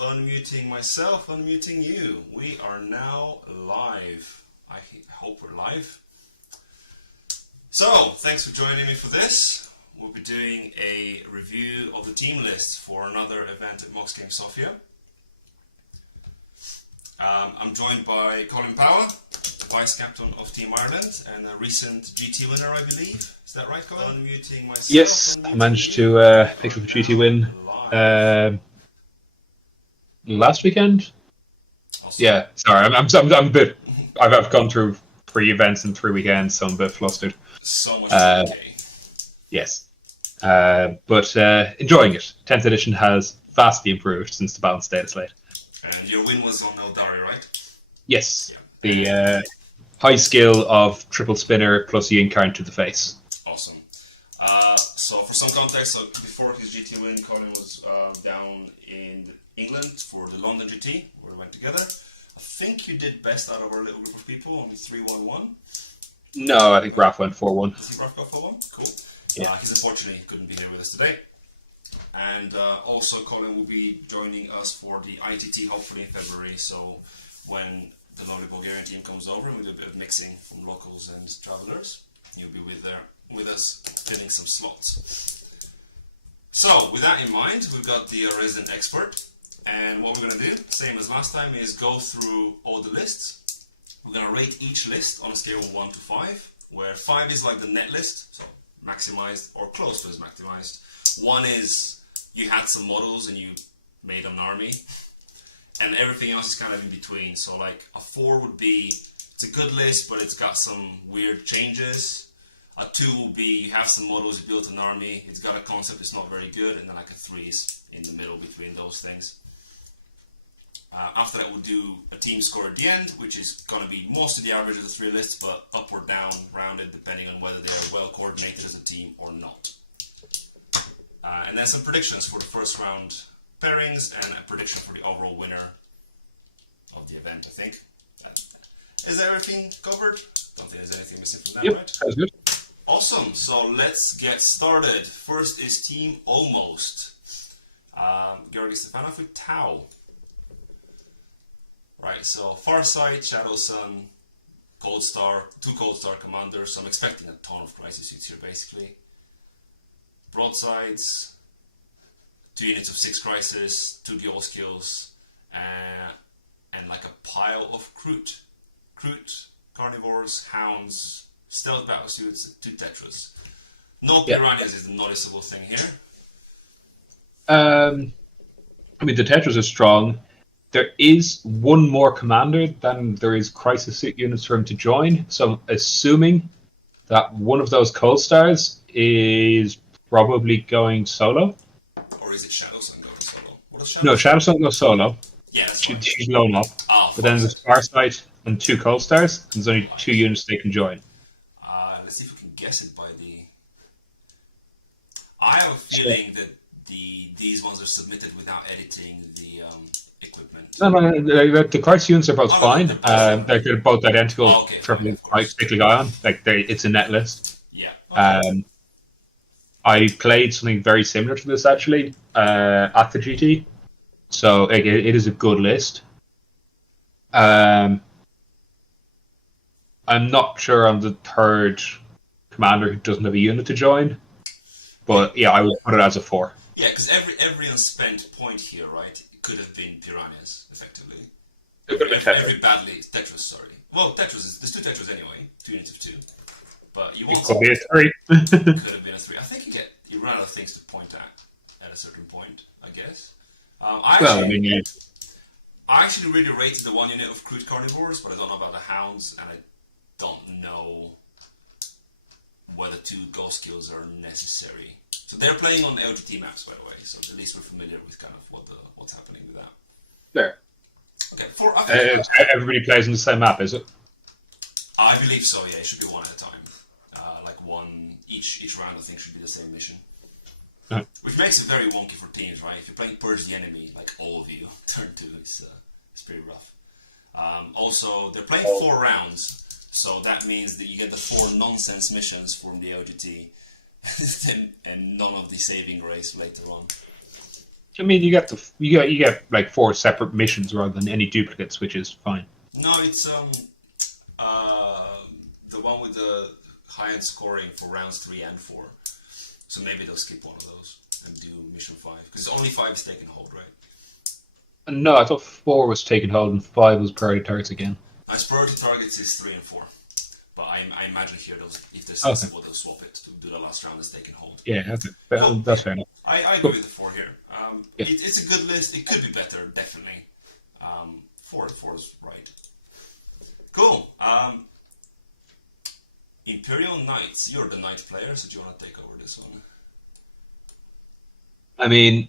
Unmuting myself, unmuting you. We are now live. I hope we're live. So, thanks for joining me for this. We'll be doing a review of the team list for another event at Mox Games Sofia. I'm joined by Colin Power, Vice Captain of Team Ireland and a recent GT winner, I believe. Is that right, Colin? Unmuting myself. Yes, I managed to pick up a GT win last weekend. Awesome. Yeah, sorry, I'm a bit. I've gone through 3 events in 3 weekends, so I'm a bit flustered. So much okay. Yes, but enjoying it. 10th edition has vastly improved since the balance status late. And your win was on Eldari, right? Yes, yeah. The high skill of triple spinner plus Yin-Carn to the face. Awesome. So for some context, so before his GT win, Colin was down in England for the London GT, where we went together. I think you did best out of our little group of people, only 3-1-1. No, I think Raph went 4-1. Does he Raph go 4-1? Cool. Yeah. He's unfortunately couldn't be here with us today. And also Colin will be joining us for the ITT hopefully in February, so when the lovely Bulgarian team comes over and we do a bit of mixing from locals and travellers, you'll be with us filling some slots. So with that in mind, we've got the resident expert, and what we're going to do, same as last time, is go through all the lists. We're going to rate each list on a scale of 1 to 5, where 5 is like the net list, so maximized or close to as maximized. 1 is you had some models and you made an army, and everything else is kind of in between. So like a 4 would be, it's a good list, but it's got some weird changes. A 2 will be, you have some models, you built an army, it's got a concept, it's not very good, and then like a 3 is in the middle between those things. After that, we'll do a team score at the end, which is going to be most of the average of the 3 lists, but up or down, rounded, depending on whether they're well coordinated as a team or not. And then some predictions for the first round pairings, and a prediction for the overall winner of the event, I think. Is everything covered? Don't think there's anything missing from that, yep, right? That's good. Awesome, so let's get started. First is Team Almost. Georgi Stefanov with Tau. Right, so Farsight, Shadow Sun, Cold Star, 2 Cold Star commanders. So I'm expecting a ton of crisis suits here, basically. Broadsides, 2 units of 6 crisis, 2 dual skills, and like a pile of Kroot, carnivores, hounds, stealth battle suits, 2 Tetras. No piranhas is the noticeable thing here. I mean, the Tetras are strong. There is 1 more commander than there is crisis suit units for him to join. So I'm assuming that one of those Cold Stars is probably going solo. Or is it Shadow Sun going solo? No, Shadow Sun goes solo. Yeah, that's she's lone up. Oh, but then there's Farsight and 2 Cold Stars. There's only 2 units they can join. Let's see if we can guess it by the... I have a feeling that these ones are submitted without editing the equipment. No, the crisis units are both fine. They're both identical. Triple Cyclic Ion. Like it's a net list. Yeah. Okay. I played something very similar to this actually at the GT, so it is a good list. I'm not sure on the 3rd commander who doesn't have a unit to join, but yeah, I would put it as a 4. Yeah, because every unspent point here, right, could have been piranhas, effectively. Every badly Tetris, sorry. Well, there's 2 Tetras anyway, 2 units of 2. But you want could be a 3. Could have been a 3. I think you run out of things to point at a certain point, I guess. I actually really rated the 1 unit of Kroot carnivores, but I don't know about the hounds, and I don't know whether 2 ghost skills are necessary. So they're playing on the LGT maps, by the way, so at least we're familiar with kind of what's happening with that. Fair. Okay, everybody plays on the same map, is it? I believe so, yeah. It should be 1 at a time. Like 1, each round I think should be the same mission. Which makes it very wonky for teams, right? If you're playing Purge the Enemy, like all of you, turn 2, it's pretty rough. Also, they're playing 4 rounds, so that means that you get the 4 nonsense missions from the LGT, and none of the saving grace later on. I mean, you get like 4 separate missions rather than any duplicates, which is fine. No, it's uh, the one with the high end scoring for rounds 3 and 4. So maybe they'll skip one of those and do mission 5 because only 5 is taken hold, right? No, I thought 4 was taken hold and 5 was priority targets again. As priority targets is 3 and 4. But I imagine here, if they're Okay. sensible, they'll swap it to do the last round as taken hold. Yeah, okay. Cool. That's fair enough. I agree Cool. with the 4 here. Yeah. It's a good list. It could be better, definitely. 4 is right. Cool. Imperial Knights. You're the Knight player, so do you want to take over this one? I mean,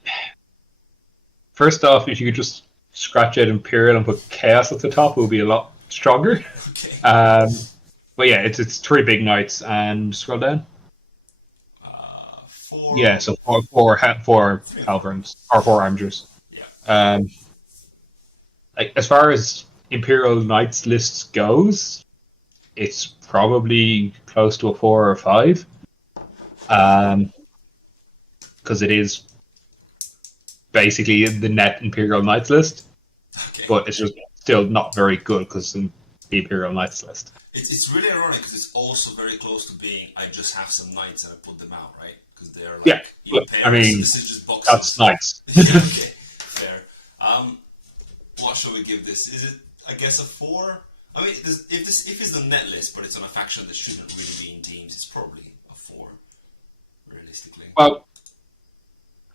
first off, if you could just scratch out Imperial and put Chaos at the top, it would be a lot stronger. Okay. But yeah, it's 3 big knights and scroll down. 4. Yeah, so four Halverns or 4 Armigers. Yeah. Like as far as Imperial Knights lists goes, it's probably close to a 4 or 5. Because it is basically the net Imperial Knights list, Okay. but it's just still not very good because the Imperial Knights list. It's really ironic because it's also very close to being I just have some knights and I put them out, right? Because they're like Yeah, in pairs. I mean, this is just boxes. That's nice. Yeah, okay, fair. What shall we give this? Is it, I guess, a 4? I mean, if it's the net list, but it's on a faction that shouldn't really be in teams, it's probably a 4, realistically. Well,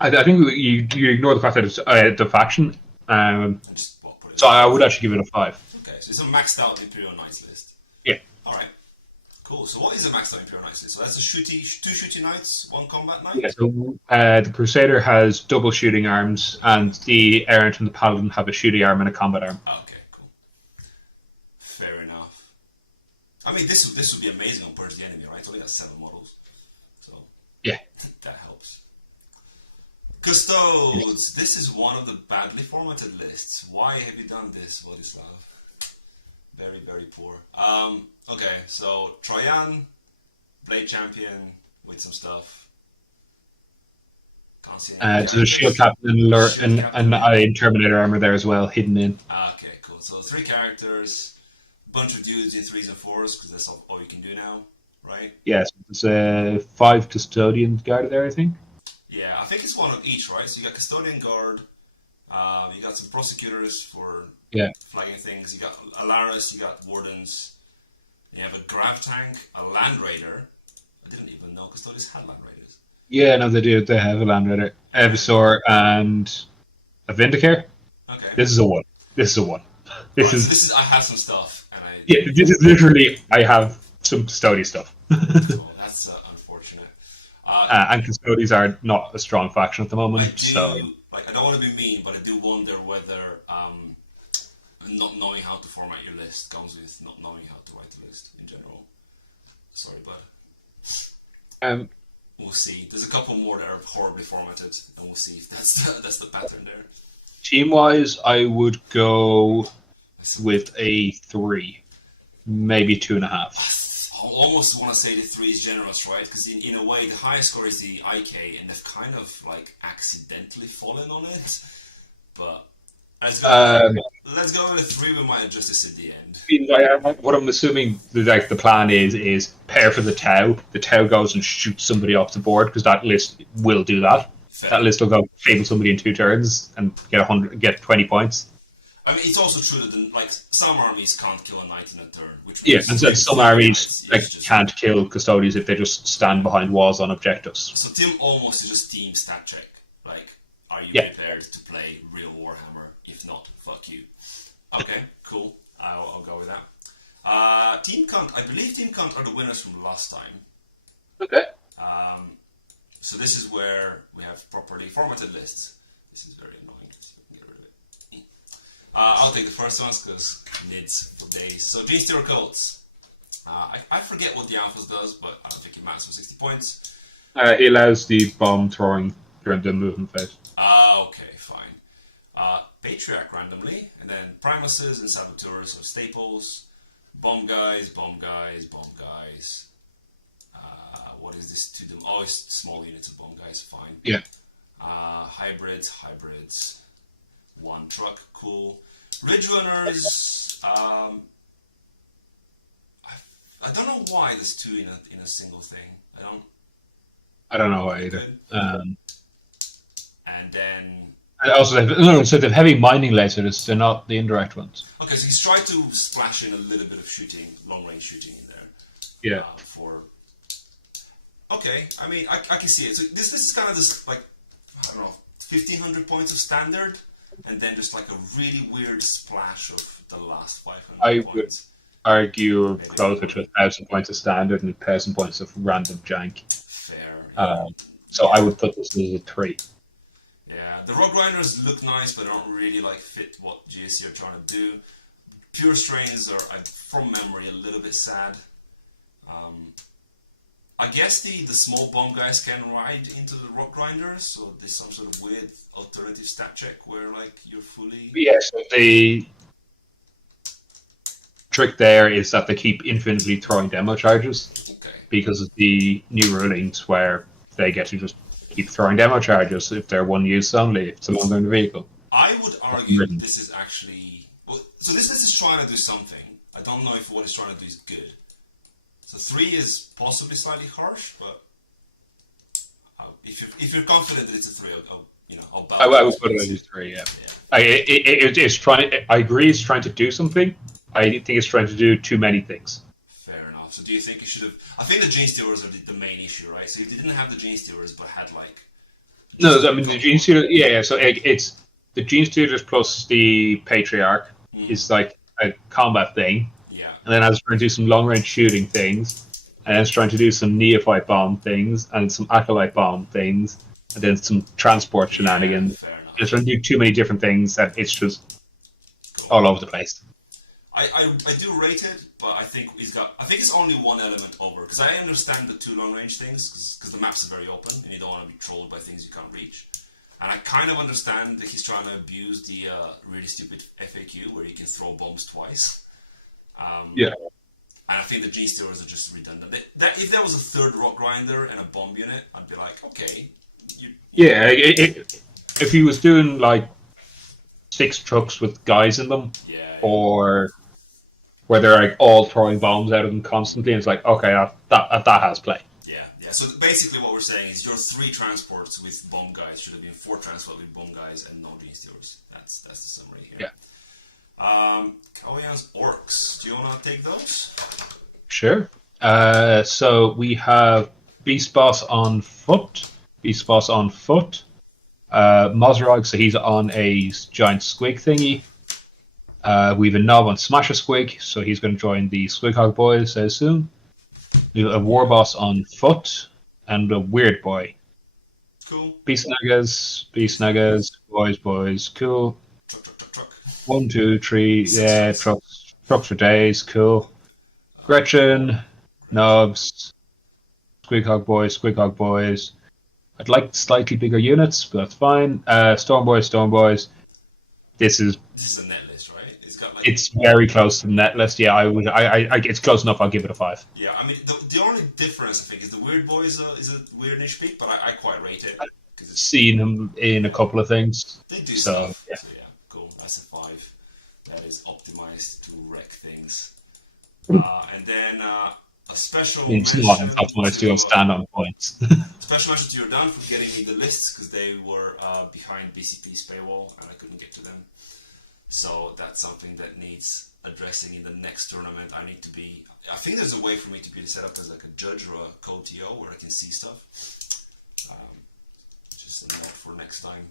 I think you ignore the fact that it's the faction. So I would actually give it a 5. Okay, so it's a maxed out Imperial Knights list. Yeah. Alright. Cool. So what is a maxed out Imperial Knights list? So that's a 2 shooty knights, 1 combat knight? Yeah, so the Crusader has double shooting arms, and the Errant and the Paladin have a shooting arm and a combat arm. Okay, cool. Fair enough. I mean, this would be amazing on Purge the Enemy, right? It's only got 7 models. So Yeah. that helps. Custodes! This is one of the badly formatted lists. Why have you done this, Vladislav? Very, very poor. Okay, so Troyan, Blade Champion with some stuff. Can't see any So the Shield Captain and Terminator armor there as well, hidden in. Okay, cool. So 3 characters, bunch of dudes in 3s and 4s, because that's all you can do now, right? Yes, there's 5 Custodian Guard there, I think. Yeah, I think it's one of each, right? So you got Custodian Guard, you got some Prosecutors for flagging things, you got Alaris, you got Wardens, you have a Grav Tank, a Land Raider. I didn't even know Custodians had Land Raiders. Yeah, no, they do. They have a Land Raider, Evisor, and a Vindicare. Okay. This is a 1. This is a 1. This is. I have some stuff, and Yeah, this is literally. I have some Custodian stuff. Oh, that's unfortunate. And Custodians are not a strong faction at the moment. I don't want to be mean, but I do wonder whether not knowing how to format your list comes with not knowing how to write a list in general. Sorry, bud. We'll see. There's a couple more that are horribly formatted, and we'll see if that's the pattern there. Team-wise, I would go with a 3, maybe 2.5. I almost want to say the 3 is generous, right? Because in a way, the highest score is the IK, and they've kind of like accidentally fallen on it. But let's go with a 3. We might adjust this at the end. What I'm assuming the plan is pair for the Tau. The Tau goes and shoots somebody off the board because that list will do that. Fair. That list will go fable somebody in 2 turns and get 20 points. I mean, it's also true that some armies can't kill a knight in a turn. And so some armies can't kill Custodians if they just stand behind walls on objectives. So Tim almost is just team stat check. Like, are you prepared to play real Warhammer? If not, fuck you. Okay, cool. I'll go with that. Team Cunt. I believe Team Cunt are the winners from last time. Okay. So this is where we have properly formatted lists. This is very annoying. Get rid of it. I'll take the first ones because nids for days. So Gene Steeler Colts. I forget what the Alphas does, but I don't think it matters for 60 points. He allows the bomb throwing during the movement phase. Okay, fine. Patriarch randomly, and then Primuses and Saboteurs are staples. Bomb guys, bomb guys, bomb guys. What is this to them? Oh, it's small units of bomb guys, fine. Yeah. Hybrids. One truck, cool. Ridge runners. I don't know why there's two in a single thing. I don't know why either. And then. And also, so the heavy mining lasers, they're not the indirect ones. Okay, so he's tried to splash in a little bit of shooting, long range shooting in there. Yeah. Okay, I mean, I can see it. So this is kind of this, like, I don't know, 1,500 points of standard, and then just like a really weird splash of the last 500 points. Would argue closer to 1,000 points of standard and 1,000 points of random jank. Fair. Yeah. So I would put this as a 3. Yeah, the Rock Grinders look nice, but they don't really like fit what GSC are trying to do. Pure Strains are, from memory, a little bit sad. I guess the small bomb guys can ride into the Rock Grinders, so there's some sort of weird alternative stat check where like you're fully. Yeah, so the trick there is that they keep infinitely throwing demo charges because of the new rulings where they get to just keep throwing demo charges if they're one use only, if it's longer in the vehicle. I would argue that this is actually... Well, so this is trying to do something. I don't know if what it's trying to do is good. So 3 is possibly slightly harsh, but if you're confident that it's a 3, I'll bow. I would put it as 3, yeah. It's trying. I agree it's trying to do something. I think it's trying to do too many things. Fair enough. So do you think it should have... I think the Gene Stealers are the main issue, right? So if they didn't have the Gene Stealers but had like... No, I mean the Gene Stealers... Yeah, so it's... The Gene Stealers plus the Patriarch is like a combat thing. Yeah. And then I was trying to do some long-range shooting things. And then it's trying to do some Neophyte bomb things. And some Acolyte bomb things. And then some transport shenanigans. Fair enough. It's trying to do too many different things that it's just all over the place. I do rate it, but I think it's only one element over, because I understand the 2 long range things, because the maps are very open and you don't want to be trolled by things you can't reach. And I kind of understand that he's trying to abuse the really stupid FAQ where you can throw bombs twice. Yeah. And I think the Gene Stealers are just redundant. If there was a 3rd Rock Grinder and a bomb unit, I'd be like, okay. If he was doing like 6 trucks with guys in them, or where they're like all throwing bombs out of them constantly, and it's like, okay, that has play. Yeah. So basically, what we're saying is your 3 transports with bomb guys should have been 4 transports with bomb guys and no Gene Stealers. That's the summary here. Yeah. Kalyan's Orcs. Do you want to take those? Sure. So we have Beast Boss on foot. Mozrog, so he's on a giant squig thingy. We have a Knob on Smasher Squig, so he's going to join the Squighog boys, I assume. We have a War Boss on foot, and a Weird Boy. Cool. Beast Nagas, boys, cool. Truck. 1, 2, 3, yeah, trucks for days, cool. Gretchen, Knobs, Squighog boys. I'd like slightly bigger units, but that's fine. Storm boys. This is a net list, right? It's very close to the net list. Yeah, it's close enough. I'll give it a 5. Yeah, I mean the only difference I think is the Weird Boy is a weird niche pick, but I quite rate it. I've seen them in a couple of things. They do stuff. Yeah. So yeah, cool. That's a 5. That is optimized to wreck things. And then a special mention not optimized to stand on points. Special mention to Jordan for getting me the lists, because they were behind BCP's paywall and I couldn't get to them. So that's something that needs addressing in the next tournament. I think there's a way for me to be set up as like a judge or a co-TO where I can see stuff. Just a note for next time.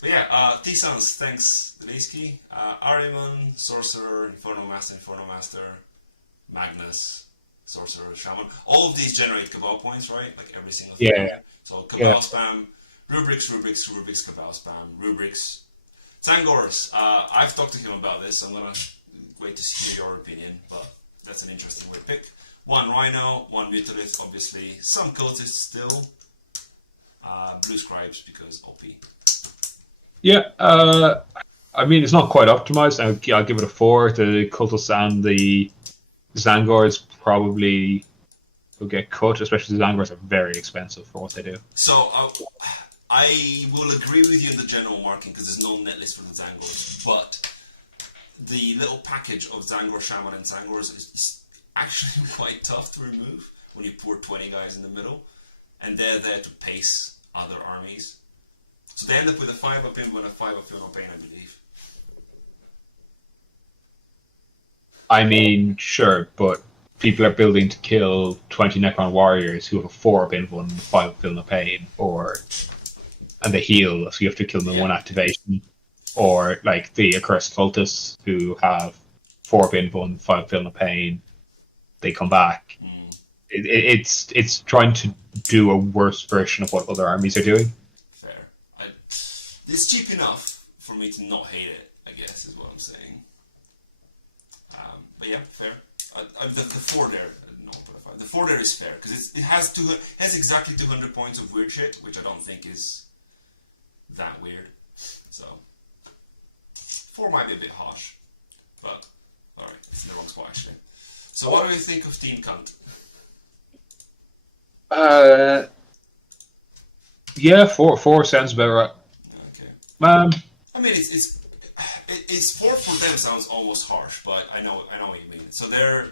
But yeah, T-Sans, thanks, Deleski. Ariman, Sorcerer, Inferno Master, Magnus, Sorcerer, Shaman. All of these generate Cabal points, right? Like every single thing. Yeah. So Cabal spam, Rubrics, Cabal spam, Rubrics. Zangors, I've talked to him about this, so I'm going to wait to see your opinion, but that's an interesting way to pick. 1 Rhino, 1 Mutalith, obviously. Some cultists still. Blue Scribes, because OP. Yeah, I mean, it's not quite optimized. I'll give it a 4. The cultists and the Zangors probably will get cut, especially the Zangors are very expensive for what they do. So, I will agree with you in the general marking because there's no net list for the Zangors, but the little package of Zangor, Shaman, and Zangors is actually quite tough to remove when you pour 20 guys in the middle, and they're there to pace other armies. So they end up with a 5-up Imbu and a 5-up Feel No Pain, I believe. I mean, sure, but people are building to kill 20 Necron warriors who have a 4-up Invul and a 5-up Feel No Pain, and they heal, so you have to kill them in one activation. Or like the Accursed Cultists who have 4-up Invul and 5-up Feel No Pain, they come back. It's trying to do a worse version of what other armies are doing. Fair. It's cheap enough for me to not hate it, I guess, is what I'm saying. But yeah, fair. The 4 there, the 4 there is fair because it has exactly 200 points of weird shit, which I don't think is that weird. So 4 might be a bit harsh, but alright, it's in the wrong spot actually. So what do you think of Team Cunt? Yeah, 4 sounds about right. Okay. I mean, it's 4 for them sounds almost harsh, but I know what you mean. So they're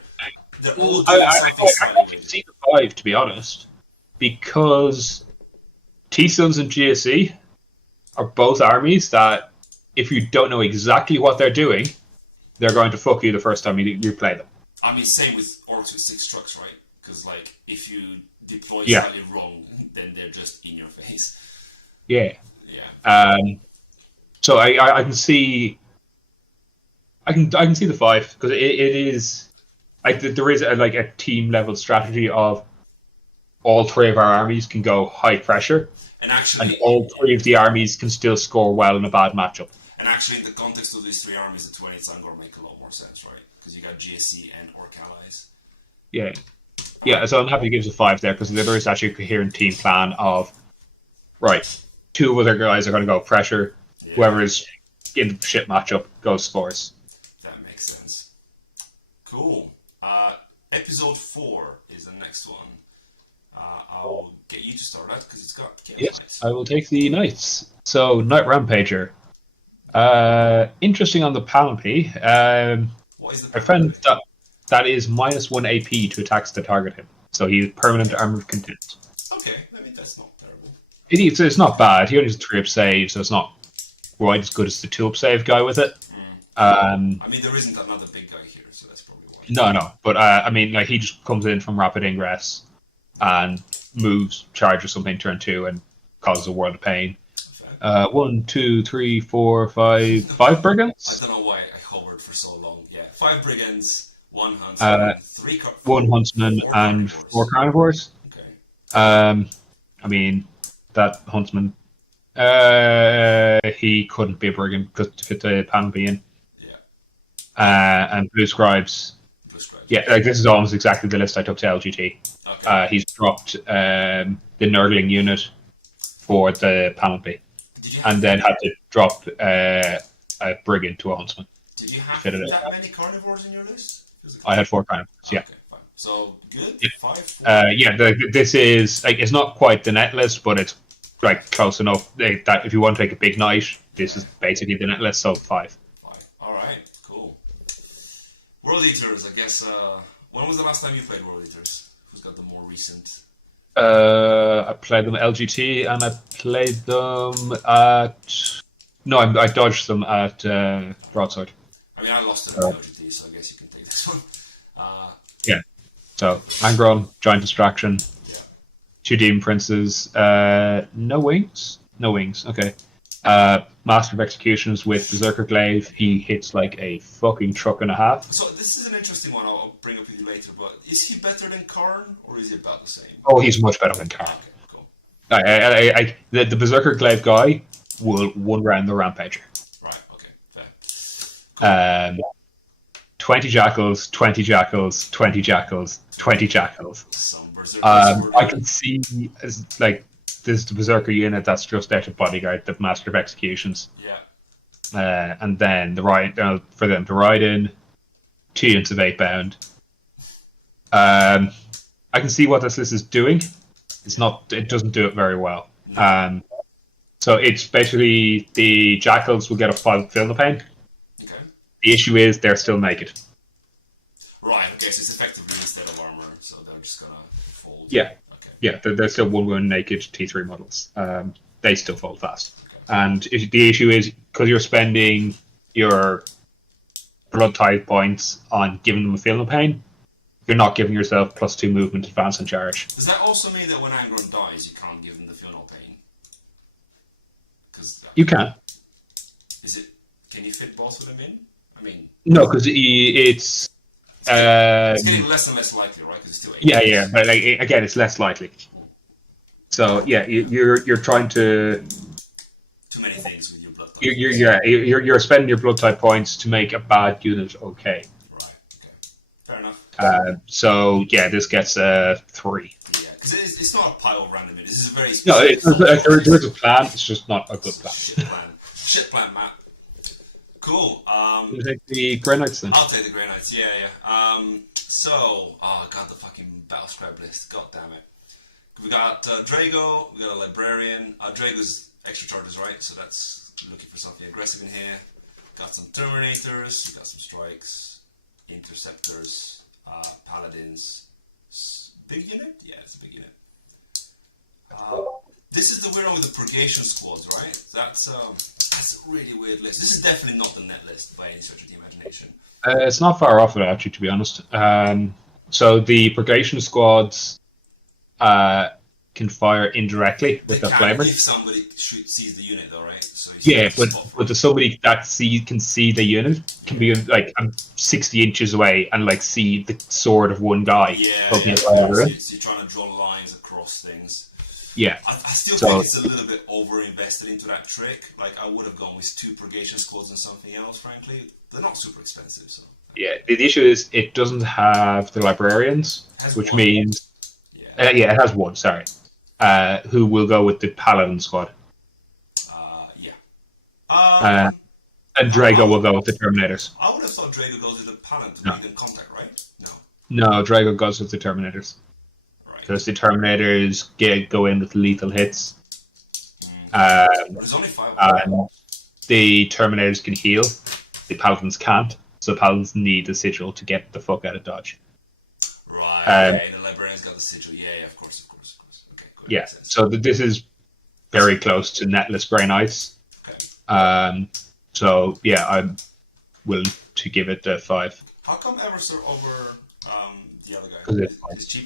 all doing something slightly weird. I see the 5, to be honest, because T-Suns and GSE are both armies that, if you don't know exactly what they're doing, they're going to fuck you the first time you play them. I mean, same with Orcs with 6 trucks, right? Because, like, if you deploy slightly wrong, then they're just in your face. Yeah. Yeah. So I can see... I can see the 5, because it is... there is a team-level strategy of all 3 of our armies can go high pressure, and all 3 of the armies can still score well in a bad matchup. And actually, in the context of these 3 armies, the 28 Zangor make a lot more sense, right? Because you got GSC and Orc allies. Yeah. Yeah, so I'm happy to give us a 5 there, because there is actually a coherent team plan of, right, 2 other guys are going to go pressure, whoever's in the shit matchup goes scores. That makes sense. Cool. Episode 4 is the next one. I'll get you to start that, because it's got Chaos Knights. I will take the Knights. So, Knight Rampager. Interesting on the penalty. What is the I found that is -1 AP to attacks that target him. So he's permanent armor of contempt. Okay, I mean that's not terrible. It's not bad. He only has a 3-up save, so it's not quite as good as the 2-up save guy with it. I mean there isn't another big guy here, so that's probably why. No. But I mean, like, he just comes in from rapid ingress and moves, charge or something, turn 2, and causes a world of pain. 1, 2, 3, 4, 5 brigands. I don't know why I hovered for so long. Yeah, 5 brigands, 1 huntsman, 1 huntsman, and 4 carnivores. Okay. I mean, that huntsman, he couldn't be a brigand because to fit the penalty in. Yeah. And Blue Scribes. Yeah, like, this is almost exactly the list I took to LGT. Okay. He's dropped the Nurgling unit for the penalty. And then had to drop a brigand to a huntsman. Did you have that many carnivores in your list? I had 4 carnivores, yeah. Okay, fine. So, good? Yeah. 5? 4? This is, like, it's not quite the net list, but it's, like, close enough that if you want to take a big knight, this is basically the net list, so 5. 5. Alright, cool. World Eaters, I guess, when was the last time you played World Eaters? Who's got the more recent? I played them at LGT, and I played them at... No, I dodged them at Broadsword. I mean, I lost it at LGT, so I guess you can take this one. Yeah. So, Angron, Giant Distraction, 2 Demon Princes, no wings? No wings, okay. Master of Executions with Berserker Glaive. He hits like a fucking truck and a half. So this is an interesting one I'll bring up with you later, but is he better than Karn, or is he about the same? Oh, he's much better than Karn. Okay, cool. The Berserker Glaive guy will one-round the Rampager. Right, okay, fair. Cool. 20 Jackals, 20 Jackals, 20 Jackals, 20 Jackals. Some Berserkers I can see, like, this is the Berserker unit that's just out of Bodyguard, the Master of Executions. Yeah. And then for them to ride in, 2 units of 8 bound. I can see what this list is doing. It doesn't do it very well. No. So it's basically the Jackals will get a 5 Feel the Pain. Okay. The issue is they're still naked. Right, okay, so it's effectively instead of armor, so they're just gonna fold. Yeah. Okay. Yeah, they're still 1 wound naked T3 models. They still fold fast. Okay. And the issue is because you're spending your blood type points on giving them a Feel the Pain, you're not giving yourself +2 movement, advance, and charge. Does that also mean that when Angron dies, you can't give him the Feel No Pain? Because You can. is it? Can you fit both of them in? I mean, No, because it's. it's getting less and less likely, right? Because it's still 8. Yeah, but like, again, it's less likely. So yeah, you're trying to. Too many things with your blood type. You're spending your blood type points to make a bad unit okay. Right. Okay. Fair enough. So yeah, this gets a 3. Yeah, because it's not a pile of random. This is a very No, specific. there's a plan. It's just not a good plan. Shit plan, Matt. Cool. You take the Grey Knights then. I'll take the Grey Knights. Yeah. So, oh god, the fucking battle scribe list. God damn it. We got Drago. We got a Librarian. Drago's extra charges, right? So that's looking for something aggressive in here. Got some Terminators. We got some Strikes, Interceptors, Paladins. Big unit? Yeah, it's a big unit. This is the weird one with the Purgation Squads, right? That's a really weird list. This is definitely not the net list by any stretch of the imagination. It's not far off it, actually, to be honest. So the Purgation Squads can fire indirectly with their flavor. If somebody sees the unit, though, right? So but the somebody that can see the unit can be like 60 inches away and like see the sword of one guy. So you're trying to draw lines across things. Yeah. I still think it's a little bit over-invested into that trick. Like, I would have gone with 2 Purgation Squads and something else, frankly. They're not super expensive, so... Yeah, the issue is it doesn't have the Librarians, which means... it has 1, sorry. Who will go with the Paladin Squad. And Drago will go with the Terminators. I would have thought Drago goes with the Paladin to lead in contact, right? No, Drago goes with the Terminators. Because the Terminators go in with lethal hits. There's only 5 of them. The Terminators can heal. The Paladins can't. So the Paladins need the sigil to get the fuck out of dodge. Right, and the Librarian's got the sigil. Yeah, of course. Okay, good. Yeah, so this is very close to netless Grey Knights. Okay. So yeah, I'm willing to give it a 5. How come Eversor over the other guy? Because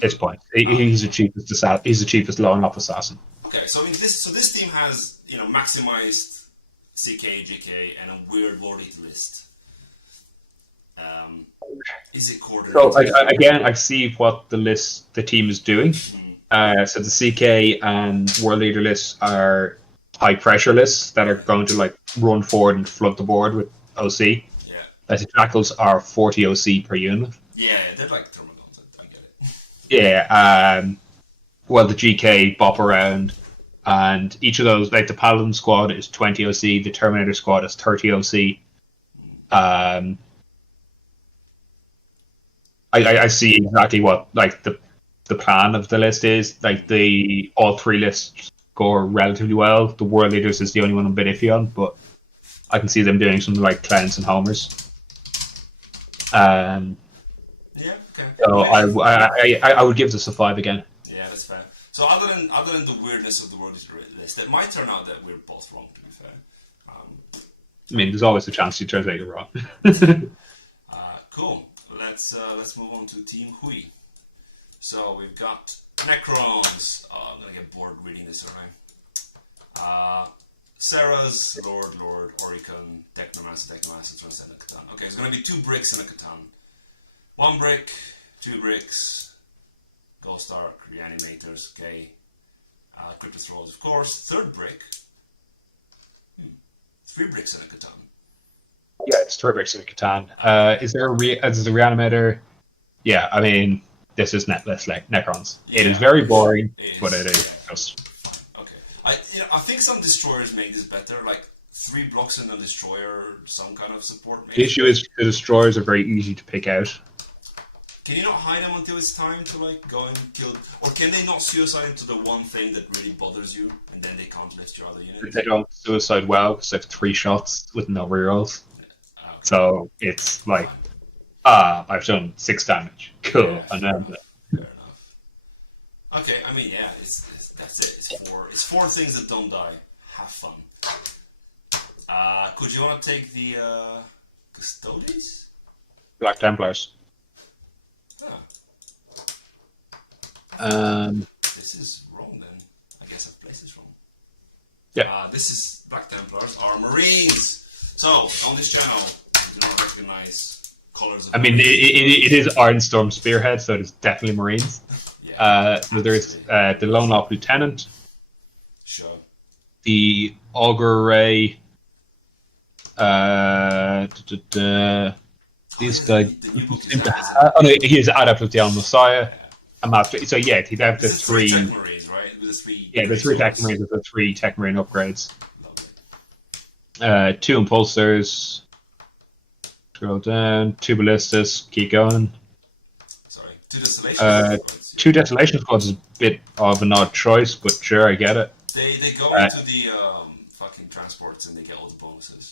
it's points. He's the cheapest assassin. He's the cheapest long-off assassin. Okay, so I mean, this team has maximized CK, GK, and a weird worried list. Is it coordinated? So again, I see what the team is doing. So the CK and World Leader lists are high pressure lists that are going to like run forward and flood the board with OC. Yeah. The Jackals are 40 OC per unit. Yeah, they're like thermogons. I get it. Yeah. Well, the GK bop around, and each of those, like the Paladin squad is 20 OC, the Terminator squad is 30 OC. I see exactly what like the plan of the list is. Like all 3 lists score relatively well. The World Leaders is the only one I'm a bit iffy on, but I can see them doing something like Clowns and Homers. Yeah, okay. So I would give this a 5 again. Yeah, that's fair. So other than the weirdness of the World Leader list, it might turn out that we're both wrong, to be fair. I mean, there's always a chance you turn out you're wrong. Cool. Let's move on to Team Hui. So we've got Necrons. I'm gonna get bored reading this, alright. Sarah's, Lord, Oricon, Technomancer, Transcend, and Catan. Okay, it's gonna be 2 bricks and a Catan. 1 brick, 2 bricks, Ghost Arc, Reanimators, okay. Cryptus Rolls, of course. 3rd brick. 3 bricks and a Catan. Yeah, it's 3 bricks and a Catan. Is there is the Reanimator? Yeah, I mean, this is netless like Necrons. Yeah, it is very boring, but it is just fine. Okay. I think some destroyers make this better, like 3 blocks and a destroyer, some kind of support. The issue is the destroyers are very easy to pick out. Can you not hide them until it's time to like go and kill, or can they not suicide into the one thing that really bothers you, and then they can't lift your other unit? They don't suicide well because they have 3 shots with no rerolls. Okay. So it's like, I've done 6 damage. Cool. Yeah, And fair then enough. Fair enough. Okay, I mean, yeah, that's it. It's 4 things that don't die. Have fun. Could you want to take the Custodes? Black Templars. Oh. This is wrong then. I guess I've placed this wrong. Yeah. This is Black Templars are Marines. So, on this channel, we do not recognize colors of I mean, it is Ironstorm Spearhead, so it's definitely Marines. Yeah, So there's the Lone Wolf Lieutenant, sure. the Augur Ray, this guy. The new book is Oh no, he is Adept of the Al Messiah, a Master. So yeah, he'd have the It's 3 3. Tech Marines, right? With the 3. Yeah, the 3 Tech Marines with the 3 Tech Marine upgrades. Lovely. 2 Impulsors. Scroll down. 2 Ballistas. Keep going. Sorry. 2 Desolation. 2 Desolation Squads is a bit of an odd choice, but sure, I get it. They go into the fucking transports and they get all the bonuses.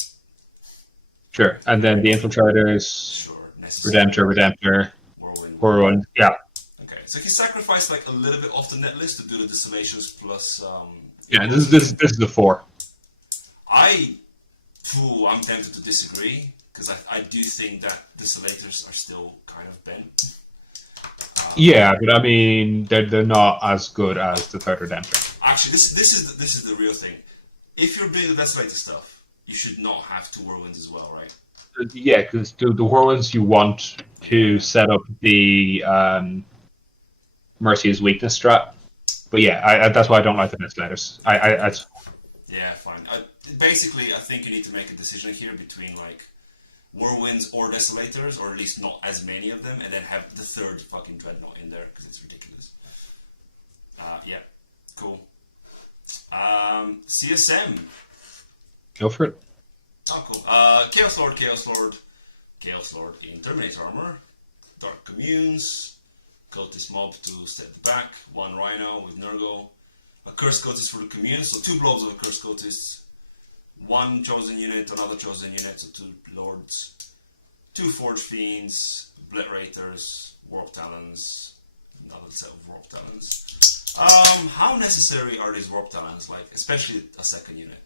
Sure. And then the Infiltrators. Sure. Necessary. Redemptor. Whirlwind. Whirlwind. Yeah. Okay. So if you sacrifice like a little bit off the net list to do the Desolations plus. Yeah, this is the 4. I'm tempted to disagree because I do think that Desolators are still kind of bent. Yeah, but I mean, they're not as good as the Third Redemptor. Actually, this is the real thing. If you're doing the Desolator stuff, you should not have 2 Whirlwinds as well, right? Yeah, because the Whirlwinds you want to set up the Mercy's weakness strat. But yeah, that's why I don't like the Desolators. Yeah, fine. Basically, I think you need to make a decision here between like Whirlwinds or Desolators, or at least not as many of them, and then have the 3rd fucking Dreadnought in there because it's ridiculous. Yeah, cool. CSM. Go for it. Oh, cool. Chaos Lord in Terminator armor, Dark Communes, Cultist Mob to step back, 1 Rhino with Nurgle, a Cursed Cultist for the Communes, so 2 blobs of a Cursed Cultist, 1 chosen unit, another chosen unit, so 2 Lords, 2 Forge Fiends, Obliterators, Warp Talons, another set of Warp Talons. How necessary are these Warp Talons, like, especially a 2nd unit?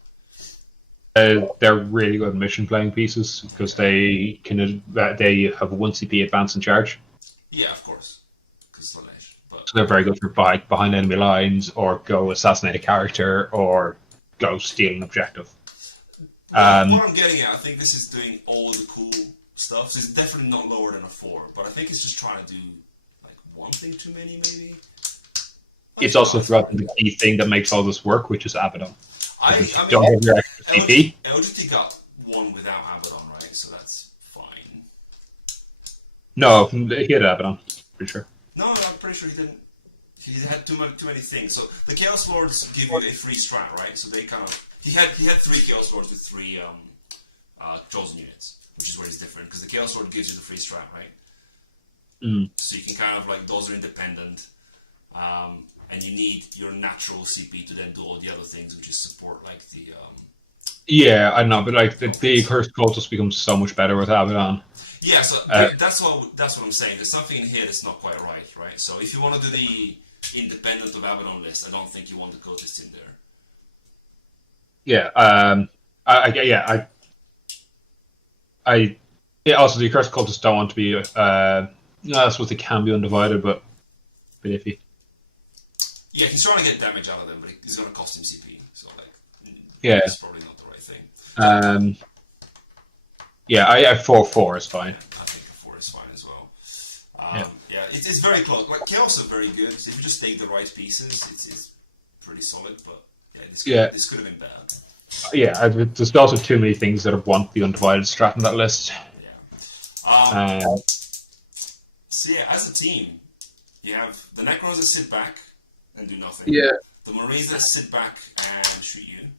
They're really good mission playing pieces because they have 1 CP advance and charge. Yeah, of course. But so they're very good for behind enemy lines, or go assassinate a character, or go steal an objective. What I'm getting at, I think this is doing all the cool stuff. So it's definitely not lower than a 4, but I think it's just trying to do like 1 thing too many, maybe. It's also forgotten the key thing that makes all this work, which is Abaddon. I mean, don't have your extra CP. LGT got 1 without Abaddon, right? So that's fine. No, he had Abaddon, pretty sure. No, I'm pretty sure he didn't. He had too many things. So the Chaos Lords give you a free strat, right? So they kind of he had 3 Chaos Lords with 3 chosen units, which is where it's different because the Chaos Lord gives you the free strat, right? So you can kind of like those are independent. And you need your natural CP to then do all the other things, which is support like the. Yeah, I know, but like the Cursed Cultist becomes so much better with Abaddon. Yeah, so that's what I'm saying. There's something in here that's not quite right? So if you want to do the independent of Abaddon list, I don't think you want the Cultist in there. Yeah, also the Cursed Cultists don't want to be. No, I suppose they can be undivided, but a bit iffy. Yeah, he's trying to get damage out of them, but it's going to cost him CP. So, like, yeah, it's probably not the right thing. Yeah, I 4/4 is fine. I think a 4 is fine as well. Yeah, it's very close. Like, Chaos are very good. So if you just take the right pieces, it's pretty solid. But yeah, this could have been bad. Yeah, there's also too many things that want the undivided strat on that list. Yeah. So yeah, as a team, you have the Necros that sit back and do nothing. Yeah. The Marines that sit back and shoot you,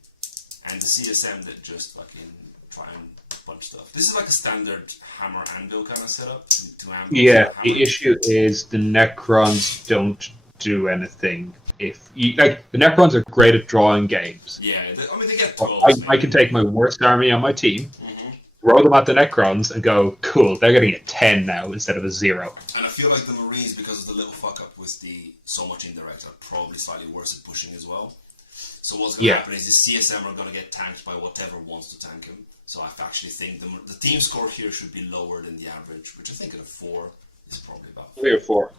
and the CSM that just fucking try and punch stuff. This is like a standard hammer anvil kind of setup. Yeah, the issue is the Necrons don't do anything. If you, like, the Necrons are great at drawing games. Yeah, they get 12. I can take my worst army on my team, throw them at the Necrons, and go, cool, they're getting a 10 now instead of a 0. And I feel like the Marines, because of the little fuck up with the so much indirect, are probably slightly worse at pushing as well. So what's going to happen is the CSM are going to get tanked by whatever wants to tank him. So I actually think the team score here should be lower than the average, which I think at a 4 is probably about 3 or 4.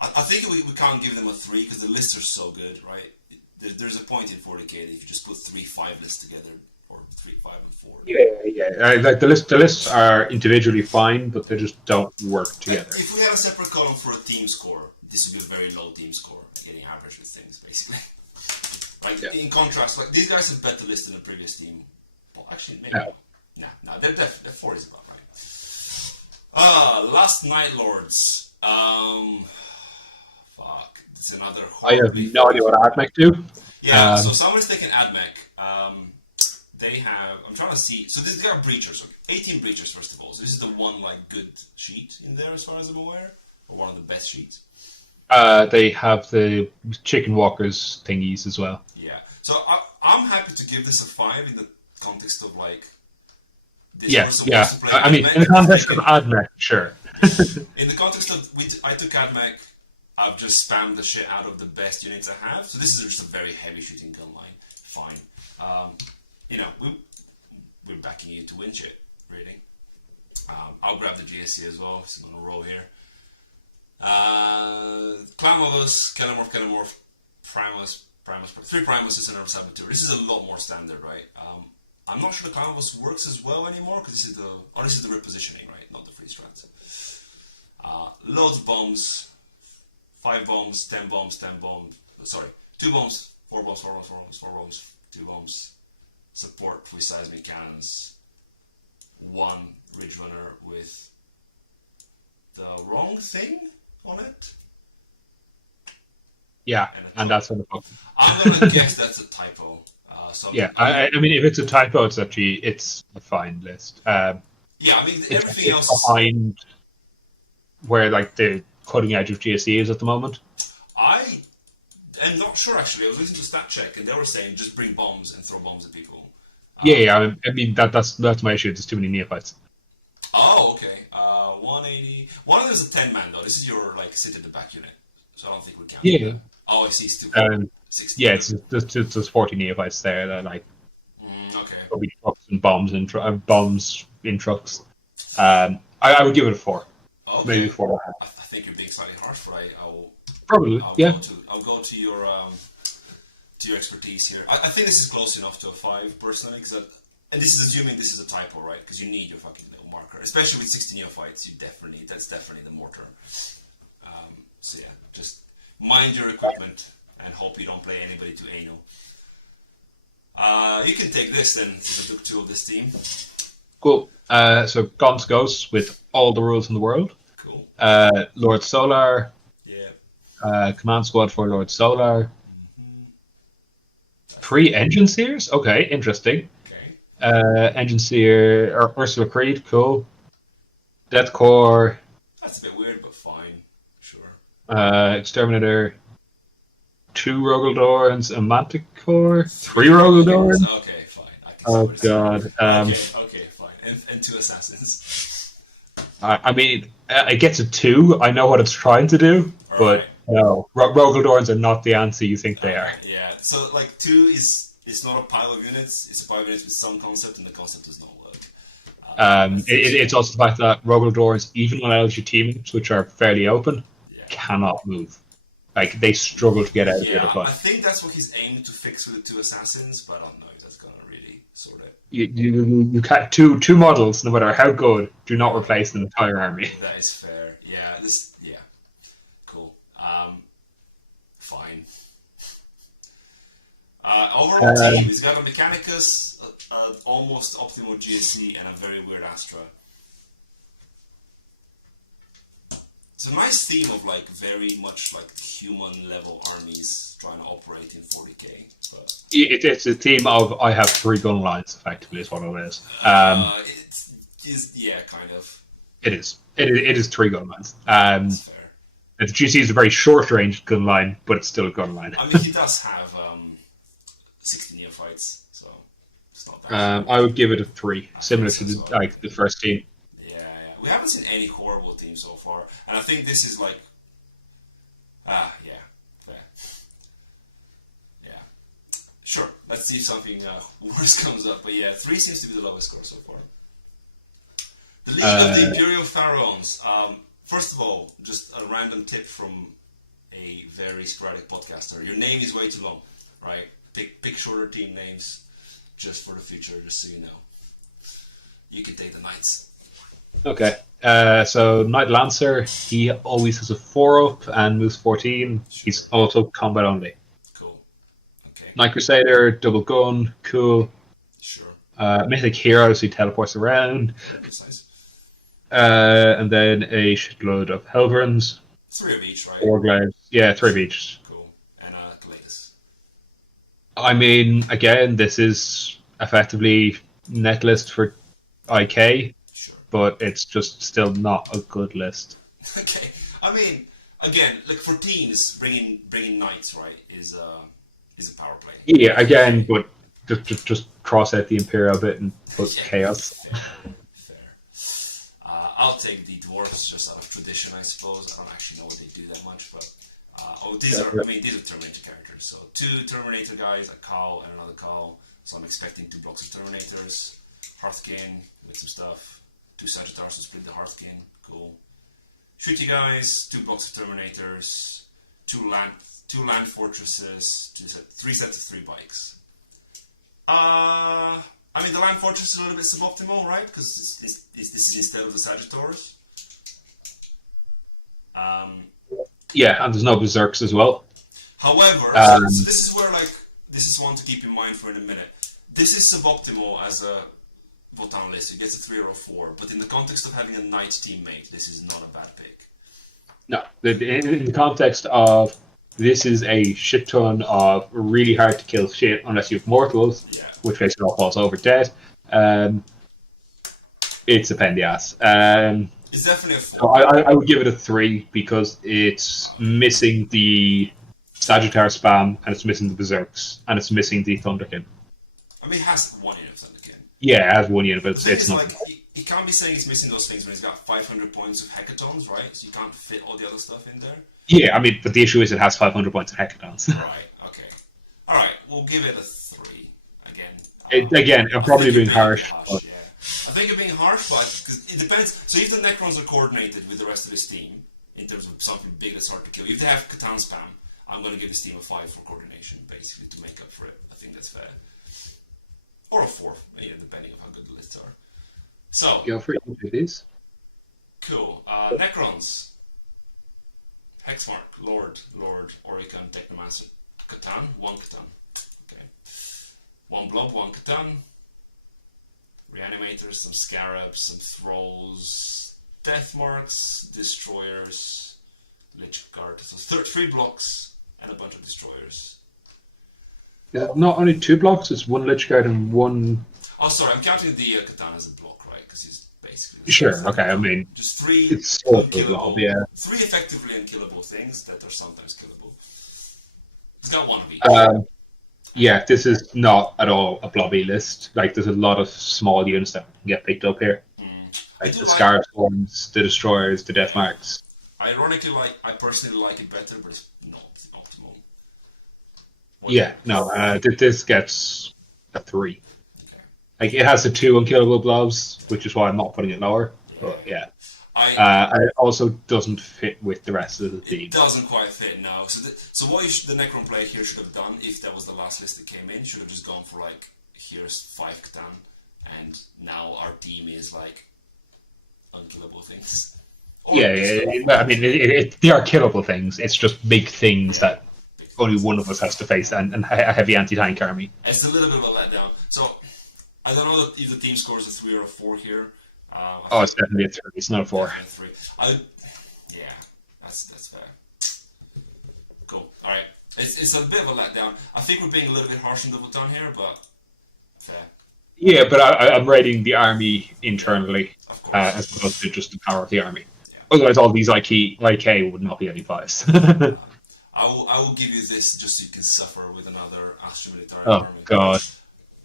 I think we can't give them a 3 because the lists are so good, right? There's a point in 40k that if you just put 3-5 lists together, or 3, 5, and 4. Yeah. Like the lists are individually fine, but they just don't work together. If we had a separate column for a team score, this would be a very low team score, getting average with things, basically. In contrast, like these guys have better lists than the previous team. Well, actually, maybe. No, they're 4 is about right. Last Night Lords. Fuck. It's another. I have no idea what AdMech do. Yeah, so someone's taking AdMech. They have. I'm trying to see. So these got breachers. Okay. 18 breachers first of all. So this is the one good sheet in there, as far as I'm aware, or one of the best sheets. They have the chicken walkers thingies as well. Yeah. So I'm happy to give this a 5 in the context of this yeah. I mean, in the context of AdMech, sure. In the context of I took AdMech. I've just spammed the shit out of the best units I have. So this is just a very heavy shooting gun line. Fine. We're backing you to win shit, really. I'll grab the GSC as well, so I'm on a roll here. Clan of us, Kenomorph, Primus, 3 Primus is another Saboteur. This is a lot more standard, right? I'm not sure the Clan of us works as well anymore, because this is the repositioning, right? Not the free strats. Loads of bombs. 5 bombs, 10 bombs, 10 bombs. Sorry, 2 bombs, 4 bombs, 4 bombs, 4 bombs, 4 bombs, 2 bombs. Support with seismic cannons. 1 Ridge Runner with the wrong thing on it. Yeah, and that's on the book. I'm gonna guess that's a typo. I mean, if it's a typo, it's a fine list. I mean everything else behind where the cutting edge of GSE is at the moment. I am not sure actually. I was listening to Stat Check and they were saying just bring bombs and throw bombs at people. I mean that's my issue. There's too many neophytes. Oh, okay. 180. One of them is a 10 man though. This is your sit at the back unit, so I don't think we count. Yeah. Oh, I see. It's 60. Yeah, it's there's 40 neophytes there that okay. There'll be trucks and bombs in trucks. I would give it a 4. Okay. Maybe 4. I think you're being slightly harsh, but I'll go to your expertise here. I think this is close enough to a 5 personally, and this is assuming this is a typo, right? Because you need your fucking little marker, especially with 60 neophytes. That's definitely the mortar. So yeah, just mind your equipment and hope you don't play anybody to anal. You can take this then to the book 2 of this team. Cool. So Gaunt's Ghosts with all the rules in the world. Cool. Lord Solar. Yeah. Command squad for Lord Solar. 3 Engine Seers? Okay, interesting. Okay. Engine Seer or Ursula Creed, cool. Death Core. That's a bit weird, but fine. Sure. Exterminator. 2 Rogaldorns, a Manticore. 3 Rogaldorns. Okay, fine. Oh god. Okay, fine. And 2 assassins. I mean, it gets a 2. I know what it's trying to do, but no, Rogaldorns are not the answer you think they are. Yeah, so 2 it's not a pile of units. It's a pile of units with some concept, and the concept does not work. It's also the fact that Rogaldorns, even when LG teammates, which are fairly open, cannot move. They struggle to get out of the fight. I think that's what he's aimed to fix with the 2 assassins, but I don't know if that's gonna really sort it. You can't two models, no matter how good, do not replace an entire army. That is fair. Yeah, cool. Fine. Overall team, he's got a Mechanicus, almost optimal GSC, and a very weird Astra. It's a nice theme of very much human level armies trying to operate in 40k. But It's a theme of I have 3 gun lines, effectively, is what it is. Yeah, kind of. It is. It is 3 gun lines. That's fair. The GC is a very short range gun line, but it's still a gun line. I mean, he does have 60 neophytes, so it's not that. I would give it a 3, similar to so. the first team. Yeah. We haven't seen any horrible teams so far, and I think this is like, yeah, fair. Yeah, sure. Let's see if something worse comes up. But yeah, 3 seems to be the lowest score so far. The League of the Imperial Pharaohs. First of all, just a random tip from a very sporadic podcaster. Your name is way too long, right? Pick shorter team names just for the future, just so you know. You can take the Knights. Okay. So Knight Lancer, he always has a 4-up and moves 14. Sure. He's also combat only. Cool. Okay. Knight Crusader, double gun, cool. Sure. Mythic Hero, so he teleports around. That's nice. And then a shitload of Helverins. 3 of each, right? 4 Glaives. Yeah, 3 of each. Cool. And Glaives. I mean, again, this is effectively net list for IK, sure. But it's just still not a good list. Okay. I mean, again, like for teams, bringing Knights, right, is a power play. Yeah, again, but just cross out the Imperial bit and put Chaos. Fair. I'll take the dwarves just out of tradition, I suppose. I don't actually know what they do that much, but these are Terminator characters. So 2 Terminator guys, a Khal and another Khal. So I'm expecting 2 blocks of Terminators, Hearthkin with some stuff, 2 Sagittars to split the Hearthkin. Cool. Shooty guys, 2 blocks of Terminators, 2 land fortresses, 3 sets of 3 bikes. I mean, the land fortress is a little bit suboptimal, right? Because this is instead of the Sagittars. Yeah, and there's no Berserks as well. However, so this is where, like, this is one to keep in mind for in a minute. This is suboptimal as a Votan list. It gets a 3 or a 4, but in the context of having a Knight teammate, this is not a bad pick. No, in the context of this is a shit ton of really hard to kill shit unless you have mortals, which case it all falls over dead. It's a pain in the ass. It's definitely a 4. So I would give it a 3 because it's missing the Sagittar spam and it's missing the Berserks and it's missing the Thunderkin. I mean, it has 1 unit of Thunderkin. Yeah, it has 1 unit, but it's not. Like, you can't be saying it's missing those things when he's got 500 points of hecatons, right? So you can't fit all the other stuff in there. Yeah, I mean, but the issue is it has 500 points of hecatons. Right, okay. Alright, we'll give it a 3. Again, I'm probably being harsh. Yeah. I think you're being harsh, but because it depends. So if the Necrons are coordinated with the rest of his team, in terms of something big that's hard to kill, if they have Catan spam, I'm going to give his team a 5 for coordination, basically, to make up for it. I think that's fair. Or a 4, depending on how good the lists are. So, go for it is. Cool. Necrons. Hexmark, Lord, Oricon, Technomancer, Catan, 1 Catan. Okay. 1 Blob, 1 Catan. Reanimators, some Scarabs, some Thralls, Deathmarks, Destroyers, Lich Guard. So 3 blocks and a bunch of Destroyers. Yeah, not only 2 blocks, it's 1 Lich Guard and 1... Oh, sorry, I'm counting the Catan as a block, right? Because he's basically... Sure, okay, I mean... Just 3 it's so unkillable... blob, yeah. 3 effectively unkillable things that are sometimes killable. He's got 1 of each. Yeah, this is not at all a blobby list. Like, there's a lot of small units that can get picked up here. Like the Scarab Storms, the Destroyers, the Deathmarks. Ironically, I personally like it better, but it's not optimal. This gets a 3. Okay. Like, it has the 2 unkillable blobs, which is why I'm not putting it lower. Yeah. But yeah. It also doesn't fit with the rest of the team. It doesn't quite fit, no. So what the Necron player here should have done, if that was the last list that came in, should have just gone for, like, here's 5 Catan, and now our team is, like, unkillable things. I mean, they are killable things. It's just big things that only one of us has to face, and a heavy anti-tank army. It's a little bit of a letdown. So, I don't know if the team scores a 3 or a 4 here. It's definitely a 3. It's not a 4. That's fair. Cool. All right. It's a bit of a letdown. I think we're being a little bit harsh on the Votan here, but fair. Yeah, but I'm rating the army internally Of as opposed course. to just the power of the army. Yeah. Otherwise, all these IK would not be any bias. I will give you this just so you can suffer with another Astro Military Oh army. God!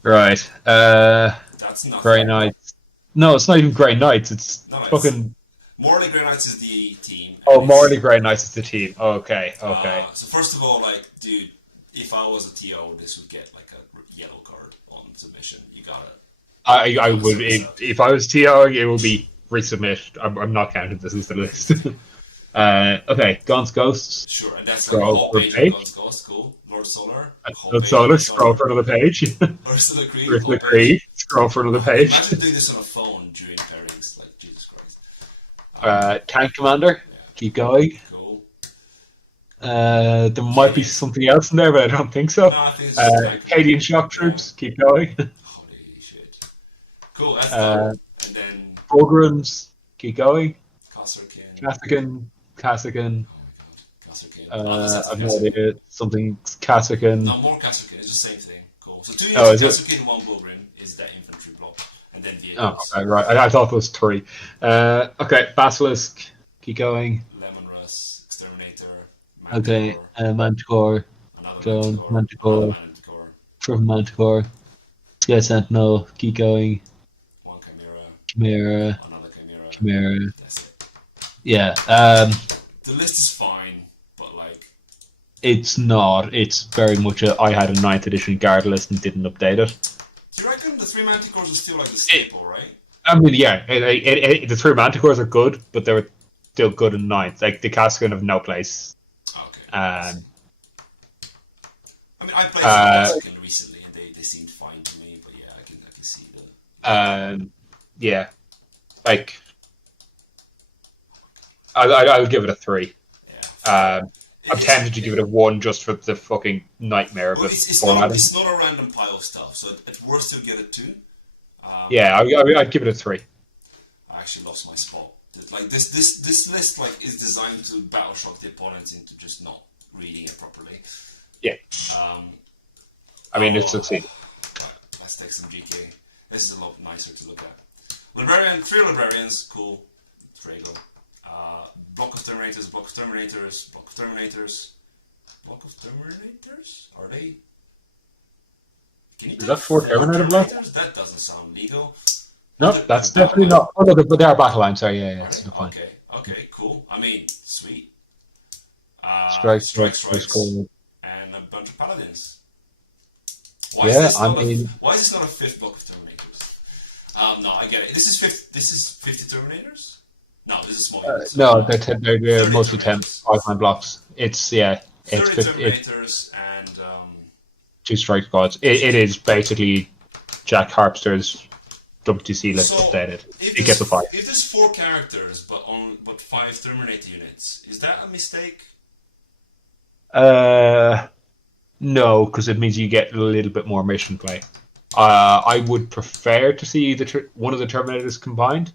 Right. That's Grey nothing. Knights. No, it's not even Grey Knights. It's No, it's fucking. Morley Grey Knights is the team, and Oh, it's Morley Grey Knights is the team. Okay, okay. so first of all, like, dude, if I was a TO, this would get like a yellow card on submission. You I gotta would sort this out. if I was TOing, it will be resubmit. I'm not counting this as the list. Okay, Gaunt's Ghosts. Sure, and that's like a Scroll whole for a page of page. God's Ghost. Cool. Lord Solar, whole Lord page of Solar. Lord Scroll Solar. for another page. Ursula Creed, whole Ursula page. Creed. Scroll for another Oh, page. imagine doing this on a phone during pairings, like Jesus Christ. Tank Commander. Yeah, Keep going. cool. There might be Okay. something else in there, but I don't think No, so. I think it's just tank Cadian commander. Shock Yeah. Troops. Keep going. Holy shit. Cool, that's done. And then Fulgrims. Keep going. Kasserkin. Kassakin. Kassakin. Oh my god, Kasserkin. Other sets of I've no Kasserkin. idea. Something Kassakin. No, more Kasserkin. It's the same thing. Cool. So 2 Oh, units is of it? Kasserkin, 1 Bulgrin is that infantry block. And then Oh, vehicles. okay, right. I thought it was 3. Okay, Basilisk. Keep going. Lemon Russ, Exterminator, Okay, Manticore, Manticore. another Going. Manticore, another Manticore. Manticore, From Manticore. Sky Sentinel. Keep going. one Chimera, Chimera. another Chimera. Chimera. That's it. Yeah. The list is fine, but like, It's not. It's very much I had a 9th edition guard list and didn't update it. do you reckon the 3 Manticores are still like the staple, right? I mean, yeah, the 3 Manticores are good, but they were still good in 9th. Like, the Cascan have no place. Okay. I Um, mean, I played some Kasserkin recently, and they seemed fine to me. But yeah, I can see the. yeah, like, I'll give it a 3. Yeah. I'm tempted to give it a 1 just for the fucking nightmare of Well, it. it's not a random pile of stuff, so at worst you'll get a 2. Yeah, I'd give it a 3. I actually lost my spot. Like this list like is designed to battle shock the opponents into just not reading it properly. Yeah. I mean, it's succeeded. Right, let's take some GK. This is a lot nicer to look at. Librarian, 3 librarians, cool. Drago. Block of Terminators, block of Terminators, block of Terminators, block of Terminators. Are they? Can you Is that 4 Terminator blocks? That doesn't sound legal. No, that's definitely not. Oh, no, but they are battle lines. Sorry, yeah, it's fine. Okay, cool. I mean, sweet. Strike, Strikes, score. and a bunch of paladins. Yeah, why is this not a 5th block of Terminators? No, I get it. This is 50 Terminators. No, this is small units. No, they're 30 mostly 10 Terminators. 5-man blocks. It's 30 it's Terminators and 2 strike squads. It is basically Jack Harpster's WTC list so updated. if It gets a 5. If there's 4 characters but 5 Terminator units, is that a mistake? No, because it means you get a little bit more mission play. I would prefer to see one of the Terminators combined,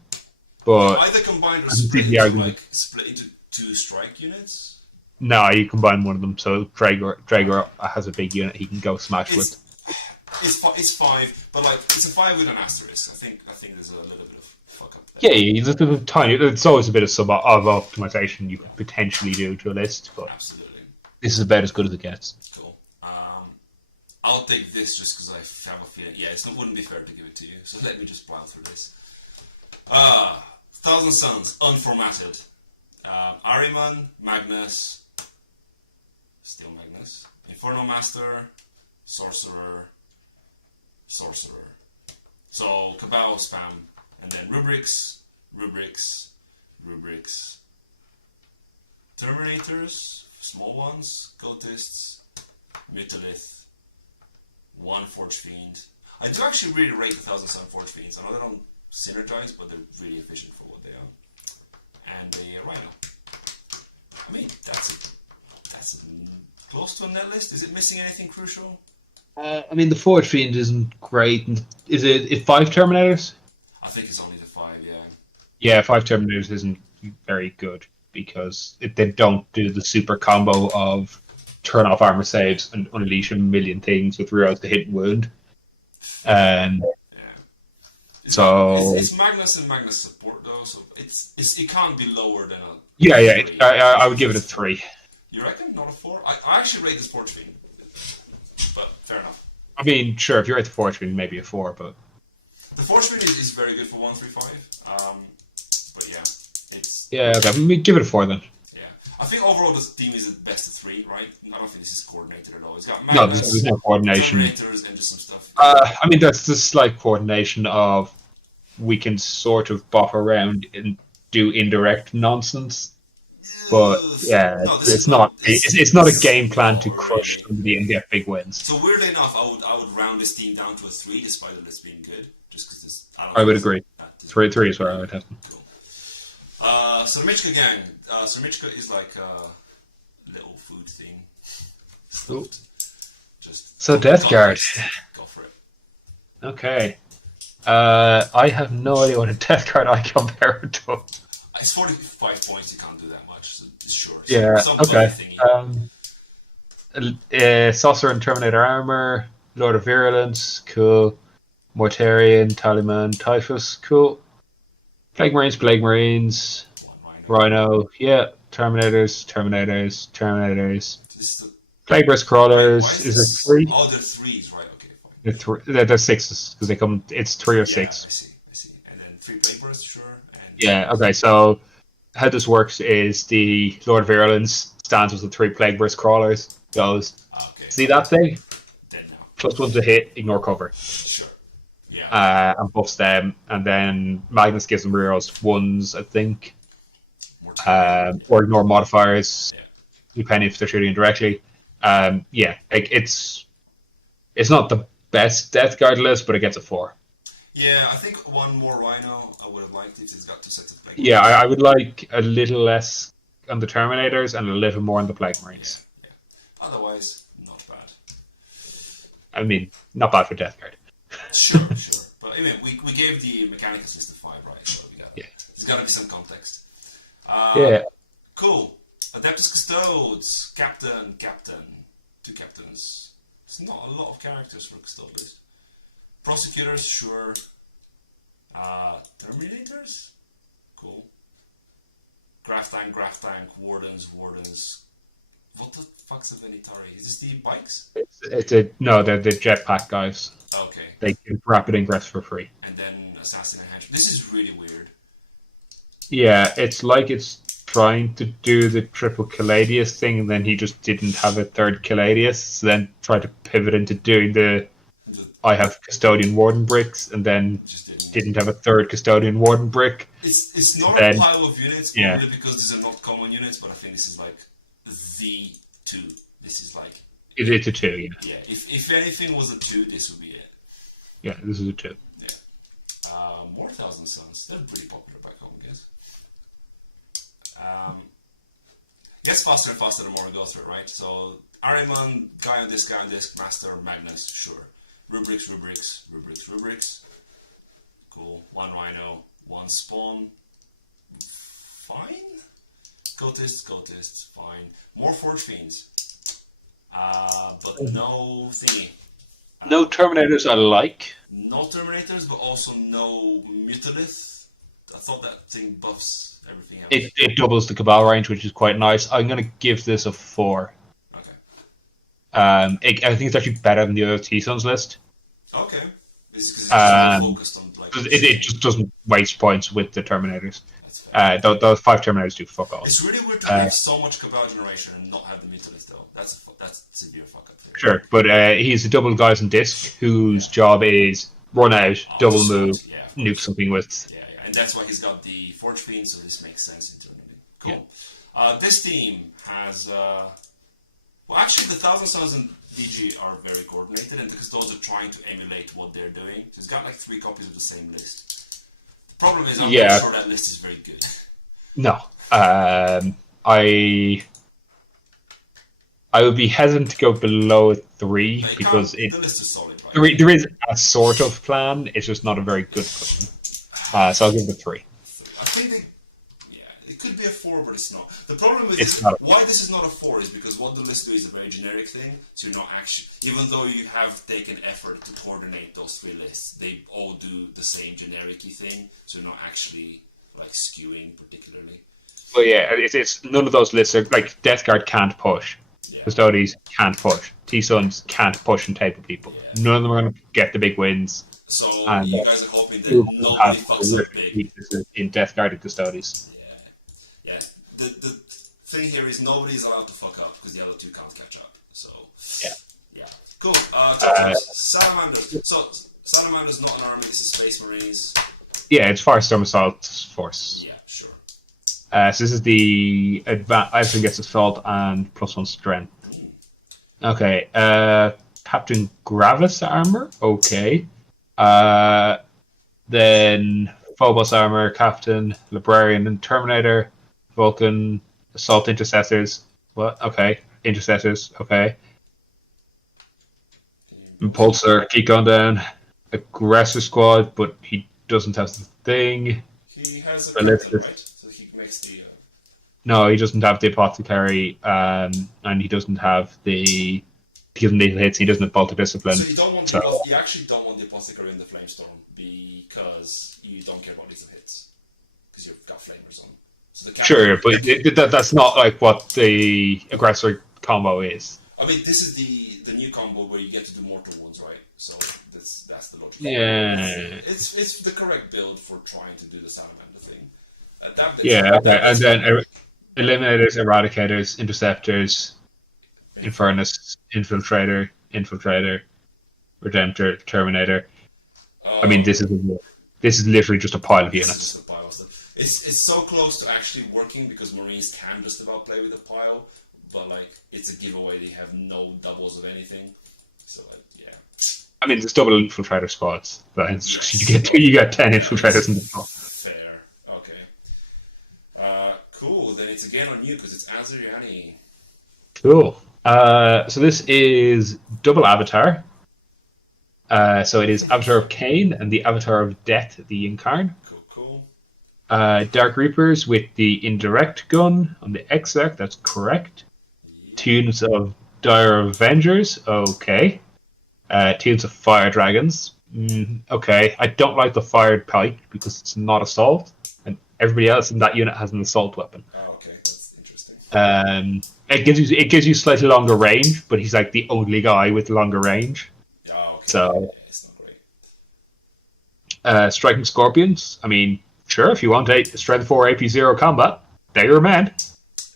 but Either combined or I can see split the into, argument. split into 2 strike units. no, you combine one of them. So Drager has a big unit he can go smash with. It's 5, but like it's a 5 with an asterisk. I think there's a little bit of fuck up there. Yeah, there's a tiny. It's always a bit of optimization you could potentially do to a list, but Absolutely. this is about as good as it gets. Cool. I'll take this just because I have a feeling. Yeah, it wouldn't be fair to give it to you. So let me just plow through this. Thousand Suns, unformatted. Ahriman, Magnus, still Magnus, Inferno Master, Sorcerer. So Cabal spam, and then rubrics, Terminators, small ones, Goatists, Mytholith, 1 Forge Fiend. I do actually really rate the Thousand Sun Forge Fiends. I know they don't synergize, but they're really efficient for what they are. And the Rhino. I mean, that's close to a net list. Is it missing anything crucial? I mean, the Forge Fiend isn't great. Is it 5 Terminators? I think it's only the 5, yeah. Yeah, 5 Terminators isn't very good because they don't do the super combo of turn off armor saves and unleash a million things with reroutes to hit and wound. So it's Magnus and Magnus support though, so it can't be lower than a yeah. 3. I would give it a 3. You reckon? Not a 4? I actually rate this Porch Fiend, but fair enough. I mean, sure, if you're at the Forge Fiend, maybe a 4, but The Forge Fiend is very good for 135. But yeah, it's okay. Give it a 4 then. yeah. I think overall this team is at best of 3, right? I don't think this is coordinated at all. It's got No, Magnus, there's no coordination. Terminators, and just some stuff. I mean, that's the slight coordination of we can sort of bop around and do indirect nonsense. But yeah, it's not a game plan to crush somebody and get big wins. So weirdly enough, I would round this team down to a 3, despite the list being good, just because I would agree. 3 is where I would have them. Cool. Samichka gang. Samichka is like a little food thing. So Death Guard. Go for it. Okay. I have no idea what a Death Guard I compare it to. It's 45 points. You can't do that much. So it's short. Yeah. Okay. Thingy. Saucer and Terminator armor. Lord of Virulence. Cool. Mortarian, Taliman, Typhus. Cool. Plague Marines. Rhino. Yeah. Terminators. Plague Burst Crawlers. Is it 3? Oh, they're 3s, right? Okay, fine. They're 6s because they come. It's 3 or 6. I see. And then 3 Plague Bursts, sure. And yeah. Okay. So how this works is the Lord of Virulence stands with the 3 Plague Burst Crawlers. Goes. Okay. See that thing? Then no. +1 to hit. Ignore cover. Sure. Yeah. And buffs them, and then Magnus gives them rerolls 1s, I think. Or ignore modifiers, depending if they're shooting directly. It's not the best Death Guard list, but it gets a 4. Yeah, I think 1 more Rhino I would have liked if it's got 2 sets of Plague. Yeah, I would like a little less on the Terminators and a little more on the Plague Marines. Yeah. Otherwise, not bad. I mean, not bad for Death Guard. Sure. But I mean, we gave the Mechanicus list a 5, right? So there's got to be some context. Cool. Adeptus Custodes. Captain. 2 captains. It's not a lot of characters for Custode list. Prosecutors, sure. Terminators? Cool. Graph tank, wardens. What the fuck's a Venitari? Is this the bikes? They're the jetpack guys. Okay. They give rapid ingress for free. And then assassin and henchman. This is really weird. Yeah, it's like it's trying to do the triple Caladius thing, and then he just didn't have a 3rd Caladius, so then tried to pivot into doing I have Custodian Warden bricks, and then didn't have a 3rd Custodian Warden brick. It's not a pile of units, probably because these are not common units, but I think this is like the 2. This is like... It's a 2, yeah. Yeah, if anything was a 2, this would be it. Yeah, this is a 2. Yeah. More Thousand Suns. They're pretty popular back home, I guess. Gets faster and faster the more we go through it, right? So, Ariman, guy on this, Master, Magnus, sure. Rubrics. Cool. 1 Rhino, 1 Spawn. Fine? Goatists, fine. More Forge Fiends. But no thingy. No Terminators I like. No Terminators, but also no Mutalith. I thought that thing buffs everything else. It doubles the Cabal range, which is quite nice. I'm going to give this a 4. Okay. I think it's actually better than the other T-Sons list. Okay. This is because it's focused on... It just doesn't waste points with the Terminators. Those 5 Terminators do fuck off. It's really weird to have so much Cabal generation and not have the Mutalist, though. That's severe fuck up. Sure, but he's a double guys in disc whose job is run out, double move, nuke something with. Yeah, and that's why he's got the Forge Fiend, so this makes sense internally. Cool. Yeah. This team has. Well, actually, the Thousand Suns and DG are very coordinated, and because those are trying to emulate what they're doing. So he's got like 3 copies of the same list. Problem is, I'm not sure that list is very good. No, I would be hesitant to go below 3 because the list is solid, right? There is a sort of plan. It's just not a very good plan. So I'll give it a 3. I think it could be a 4 4, but it's not. The problem with why this is not a 4 is because what the list do is a very generic thing, so you're not actually, even though you have taken effort to coordinate those 3 lists, they all do the same generic-y thing, so you're not actually like skewing particularly. Well, yeah, it's none of those lists are like Death Guard can't push, Custodes can't push, T-Suns can't push and table people. Yeah. None of them are going to get the big wins. So you guys are hoping that nobody fucks up big in Death Guard and Custodes. Yeah. The thing here is nobody's allowed to fuck up because the other 2 can't catch up. So yeah. Cool. Salamanders. So Salamanders not an army. This is Space Marines. Yeah, it's Firestorm Assault Force. Yeah, sure. So this is the advance against assault and +1 strength. Okay. Captain Gravis armor. Okay. Then Phobos armor, Captain, Librarian, and Terminator, Vulcan, Assault Intercessors. What? Okay. Intercessors. Okay. Impulsor, keep going down. Aggressor Squad, but he doesn't have the thing. He has a captain, right? So he makes the... No, he doesn't have the Apothecary, and he doesn't have the... He doesn't need hits, he doesn't have Bolter Discipline. So you don't want you actually don't want the Apothecary in the Flamestorm because you don't care about these hits. Because you've got Flamers on. So sure, but that's not like what the Aggressor combo is. I mean, this is the new combo where you get to do mortal wounds, right? So that's the logic. Yeah. It's the correct build for trying to do the Salamander thing. Okay. And then Eliminators, Eradicators, Interceptors, Infernus, Infiltrator, Redemptor, Terminator. I mean, this is literally just a pile of units. It's so close to actually working because Marines can just about play with a pile, but like it's a giveaway. They have no doubles of anything. So yeah. I mean, there's double Infiltrator squads, but you get 10 Infiltrators in the squad. Fair. Okay. Cool. Then it's again on you because it's Azuriani. Cool. So this is double Avatar. So it is Avatar of Cain and the Avatar of Death, the Incarn. Cool. Dark Reapers with the indirect gun on the Exarch, that's correct. Yeah. Tunes of Dire Avengers, okay. Tunes of Fire Dragons, okay. I don't like the Fired Pike because it's not assault, and everybody else in that unit has an assault weapon. Oh, okay, that's interesting. It gives you slightly longer range, but he's like the only guy with longer range. Oh, okay. So, it's not great. Striking Scorpions. I mean, sure, if you want a Strength 4 AP0 combat, they're your man.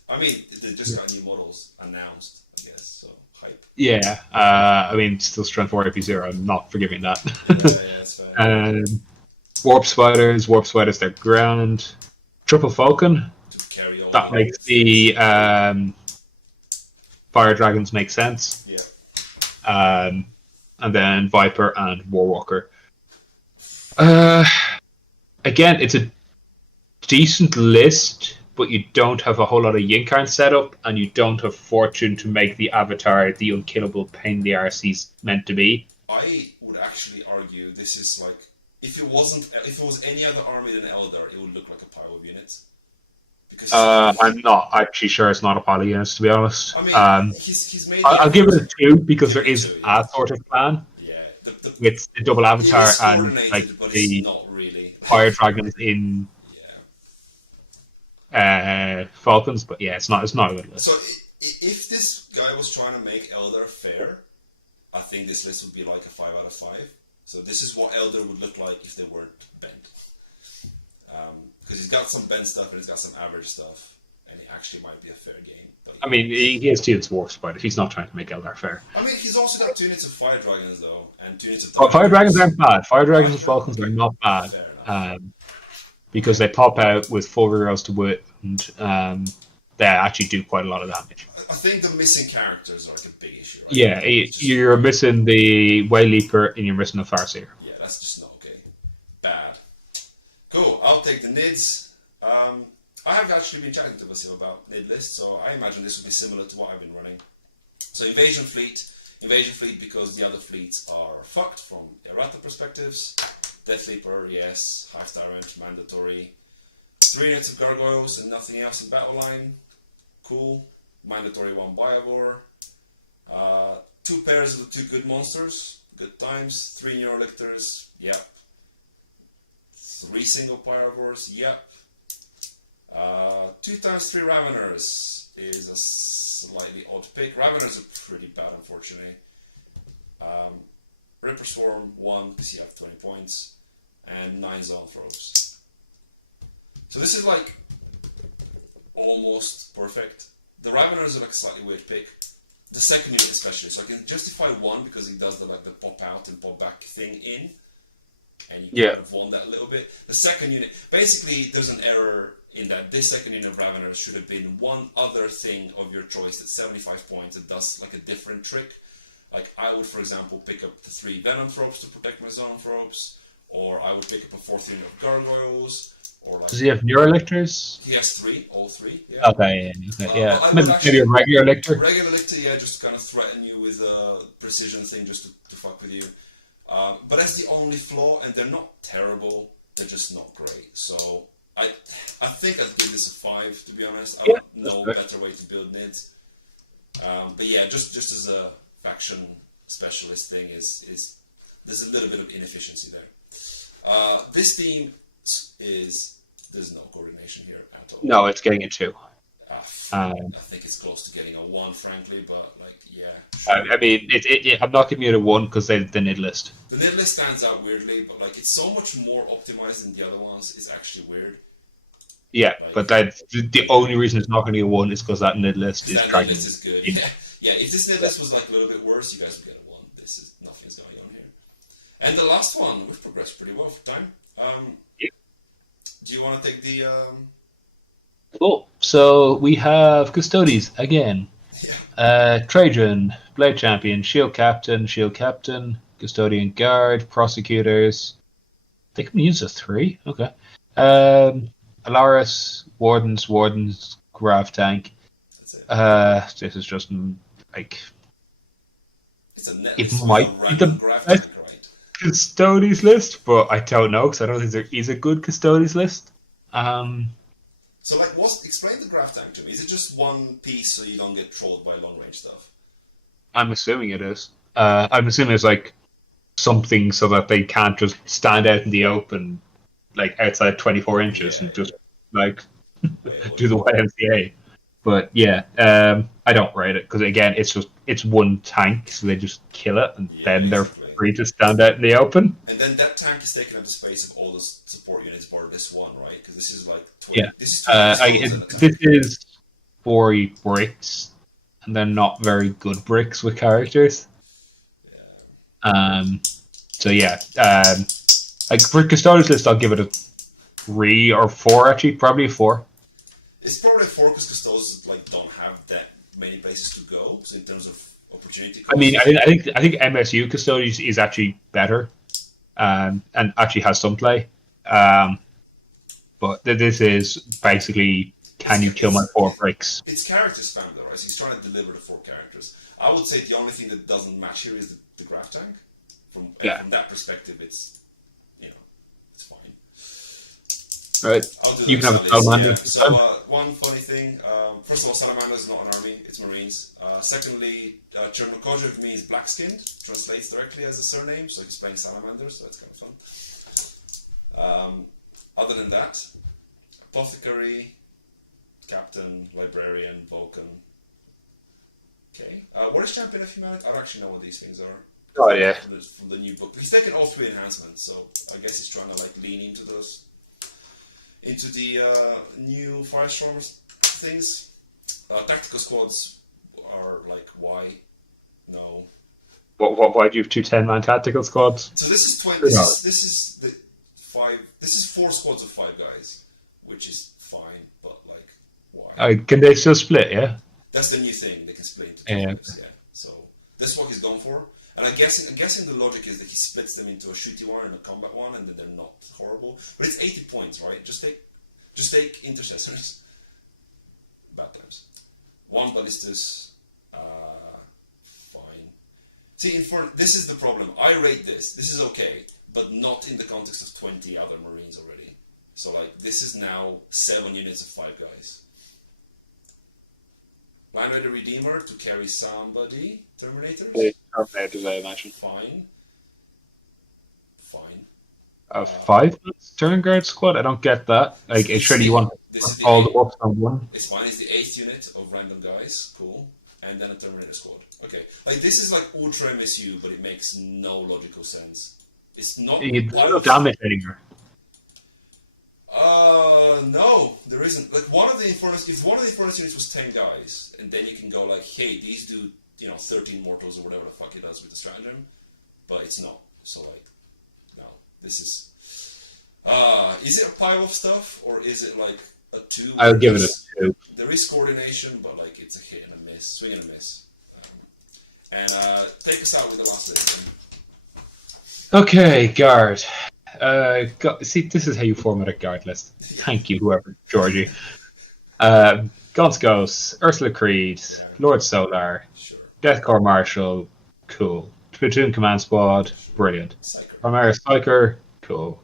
I mean, they just got new models announced, I guess, so hype. Yeah, I mean, still Strength 4 AP0. I'm not forgiving that. Yeah, that's fair. Warp Spiders, they're grand. Triple Falcon. That makes the Fire Dragons make sense. Yeah. And then Viper and Warwalker. Again, it's a decent list, but you don't have a whole lot of Yinkarn set up, and you don't have Fortune to make the Avatar the unkillable pain the RC's meant to be. I would actually argue this is like if it was any other army than Eldar, it would look like a pile of units. I'm not actually sure it's not a pile of units, to be honest. I mean, he's made. I'll give it a 2 because there is a sort of plan. Yeah, with the double Avatar and like the really. Fire Dragons in Falcons, but yeah, it's not a good list. So if this guy was trying to make Eldar fair, I think this list would be like a 5 out of 5. So this is what Eldar would look like if they weren't bent. Because he's got some bent stuff and he's got some average stuff, and it actually might be a fair game. But I mean, he has 2 units of Warp Spider. He's not trying to make Eldar fair. I mean, he's also got 2 units of Fire Dragons though, and 2 units of. Fire Dragons aren't bad. Fire Dragons and Falcons are not bad, because they pop out with full rerolls to wound, and they actually do quite a lot of damage. I think the missing characters are like a big issue. Right? Yeah, you're missing the Way Leaper and you're missing the Farseer. Yeah, that's just not okay. Bad. Cool, I'll take the NIDs. I have actually been chatting to Vasil about NID lists, so I imagine this would be similar to what I've been running. So Invasion Fleet because the other fleets are fucked from errata perspectives. Death Leaper, yes. Half-star range, mandatory. 3 units of gargoyles and nothing else in battle line. Cool. Mandatory 1 Biovore. 2 pairs of the 2 good monsters. Good times. 3 Neurolictors. Yep. 3 single Pyrovores. Yep. 2 times 3 Raveners is a slightly odd pick. Raveners are pretty bad, unfortunately. Ripper Swarm 1 because you have 20 points. And 9 Zoanthropes. So this is like almost perfect. The Raveners are like a slightly weird pick. The second unit especially, so I can justify 1 because he does the pop out and pop back thing in, and you kind of won that a little bit. The second unit, basically, there's an error in that this second unit of Raveners should have been one other thing of your choice that's 75 points that does like a different trick. Like I would, for example, pick up the 3 Venomthropes to protect my Zoanthropes, or I would pick up a 4th unit of Gargoyles. Or like, does he have Neurolictors? He has 3, all 3. Yeah. Okay, yeah. Maybe a regular lictor. Regular lictor, yeah, just to kind of threaten you with a precision thing, just to fuck with you. But that's the only flaw, and they're not terrible. They're just not great. So I think I'd give this a 5, to be honest. I don't know a better way to build nids. But yeah, just as a faction specialist thing is there's a little bit of inefficiency there. This team there's no coordination here at all. No, it's getting a 2. I think it's close to getting a 1, frankly, but like, yeah. Sure. I mean, I'm not giving it a 1 because the nid list. The nid list stands out weirdly, but like it's so much more optimized than the other ones. It's actually weird. Yeah, like, but the only reason it's not going to be a 1 is because that nid list is dragging. Nid list is good. Yeah. If this nid list was like a little bit worse, you guys would get a 1. Nothing's going on here. And the last one, we've progressed pretty well for time. Do you want to take the? Cool. So we have Custodes again. Yeah. Trajan, Blade Champion, Shield Captain, Custodian Guard, Prosecutors. They can use a 3. Okay. Alaris, Wardens, Grav Tank. That's it. This is just like. It's a net. It might be the Grav Tank, right? Custodes list, but I don't know because I don't think there is a good Custodes list. So, like, explain the Grav Tank to me. Is it just one piece so you don't get trolled by long range stuff? I'm assuming it is. I'm assuming it's like something so that they can't just stand out in the open, like outside 24 inches, and just like do the YMCA. But yeah, I don't rate it because again, it's one tank, so they just kill it, and then they're free to stand out in the open. And then that tank is taking up the space of all the support units for this one, right? Because this is like 20. Yeah. This is 20 this is 4 bricks, and they're not very good bricks with characters. Yeah. So yeah, like for Custodes list, I'll give it a 3 or 4. Actually, probably a 4. It's probably a 4 because Custodes like don't have that many places to go. So in terms of opportunity cost. I mean, I think MSU Custodes is actually better, and actually has some play. But this is basically, can you kill my 4 bricks? It's character spam though, right? So he's trying to deliver the 4 characters. I would say the only thing that doesn't match here is the Grav Tank. From that perspective, it's it's fine. Right. You can have a salamander. Yeah. So one funny thing. First of all, salamander is not an army; it's Marines. Secondly, Chernokozhev means black skinned. Translates directly as a surname, so he's playing salamander, so that's kind of fun. Other than that, apothecary, captain, librarian, Vulcan. Okay. What is champion of humanity? I don't actually know what these things are. Oh yeah. From the new book, he's taken all 3 enhancements, so I guess he's trying to like lean into those. Into the new Firestorm things. Tactical squads are like, why? No. Why do you have 2 10-man tactical squads? So this is 20. This is the 5. This is 4 squads of 5 guys, which is fine, but like, why? Can they still split? Yeah. That's the new thing. They can split into 2 groups. Yeah. So this is what he's gone for. And I'm guessing the logic is that he splits them into a shooty one and a combat one, and then they're not horrible. But it's 80 points, right? Just take intercessors. Bad times. 1 ballistas. Fine. See, this is the problem. I rate this. This is okay, but not in the context of 20 other Marines already. So like this is now 7 units of 5 guys. Land Raider Redeemer to carry somebody. Terminators? Terminators, I imagine. Fine. 5 turn guard squad? I don't get that. Like, surely you want to put all the buffs on one? It's fine. It's the 8th unit of random guys. Cool. And then a Terminator squad. Okay. Like, this is like Ultra MSU, but it makes no logical sense. It's not... There's no damage anymore. No, there isn't. Like, one of the Infernus... If one of the Infernus units was 10 guys, and then you can go like, hey, these do, 13 mortals or whatever the fuck it does with the stratagem. But it's not. So, like... This is it a pile of stuff, or is it like a 2? I'll give it a 2. There is coordination, but like it's a hit and a miss, swing and a miss. Take us out with the last list. Okay, guard. See, this is how you format a guard list. Thank you, whoever, Georgie. God's Ghost, Ursula Creed, Lord Solar, Death Corps Marshal, cool. Platoon Command Squad, brilliant. Primaris Spiker, cool.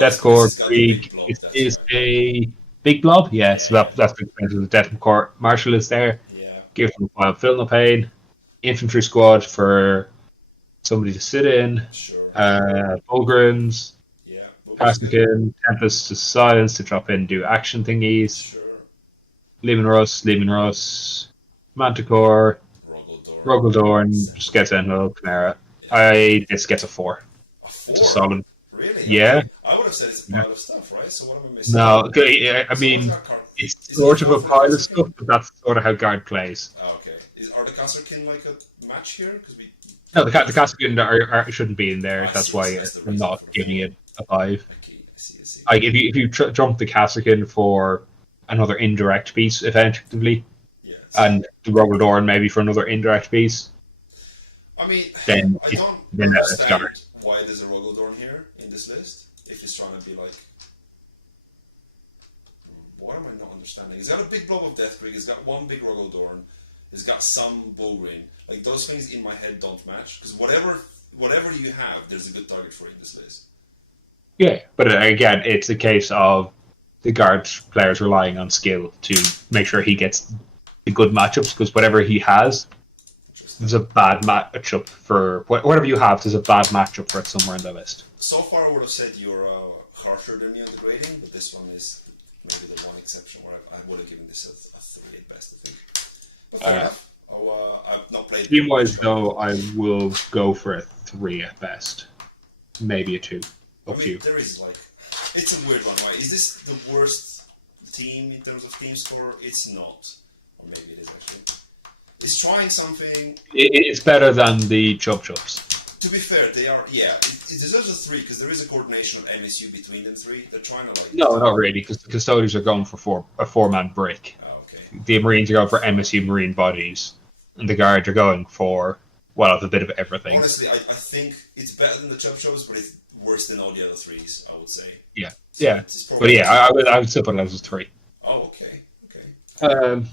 Death Corps Krieg is a big blob, yeah, so that's the expense of the Death Corps Marshal is there. Yeah. Give them a while, fill no pain. Infantry Squad for somebody to sit in. Sure. Fulgrims, yeah. Pastikin, Tempest to Silence to drop in, do action thingies. Sure. Lehman Russ, Manticore, Rogaldorn, just gets Envil, Chimera. This gets a 4. A 4? It's a solid. Really? Yeah. Okay. I would have said it's a pile of stuff, right? So what am I missing? No, I mean, it's sort of a pile of stuff, but that's sort of how guard plays. Oh, okay. Are the Kasserkin like a match here? No, the Kasserkin shouldn't be in there. That's why I'm not giving it a 5. I see. Like if you jump the Kasserkin for another indirect piece, effectively, and the Rogaldorn maybe for another indirect piece. I mean, then I don't understand why there's a Rogaldorn here in this list. If he's trying to be like, what am I not understanding? He's got a big blob of Deathkrieg. He's got one big Rogaldorn. He's got some Bullgreen. Like those things in my head don't match because whatever you have, there's a good target for in this list. Yeah, but again, it's a case of the guard players relying on skill to make sure he gets the good matchups because whatever he has, there's a bad matchup for whatever you have. There's a bad matchup for it somewhere in the list. So far, I would have said you're harsher than me on the grading, but this one is maybe the one exception where I would have given this a 3 at best, I think. But fair enough. I've not played. Team-wise, though, I will go for a 3 at best, maybe a 2. Up to you. There is like, it's a weird one, right? Is this the worst team in terms of team score? It's not, or maybe it is actually. It's trying something. It's better than the Chub Chubs. To be fair, they are. Yeah, it deserves a 3 because there is a coordination of MSU between them 3. They're trying to like. No, not really, because the Custodians are going for a 4-man break. Oh, okay. The Marines are going for MSU Marine bodies, and the Guards are going for a bit of everything. Honestly, I think it's better than the Chub Shows, but it's worse than all the other 3s. I would say. Yeah, so yeah, but yeah, I would still put it as a 3. Oh, okay. Fine.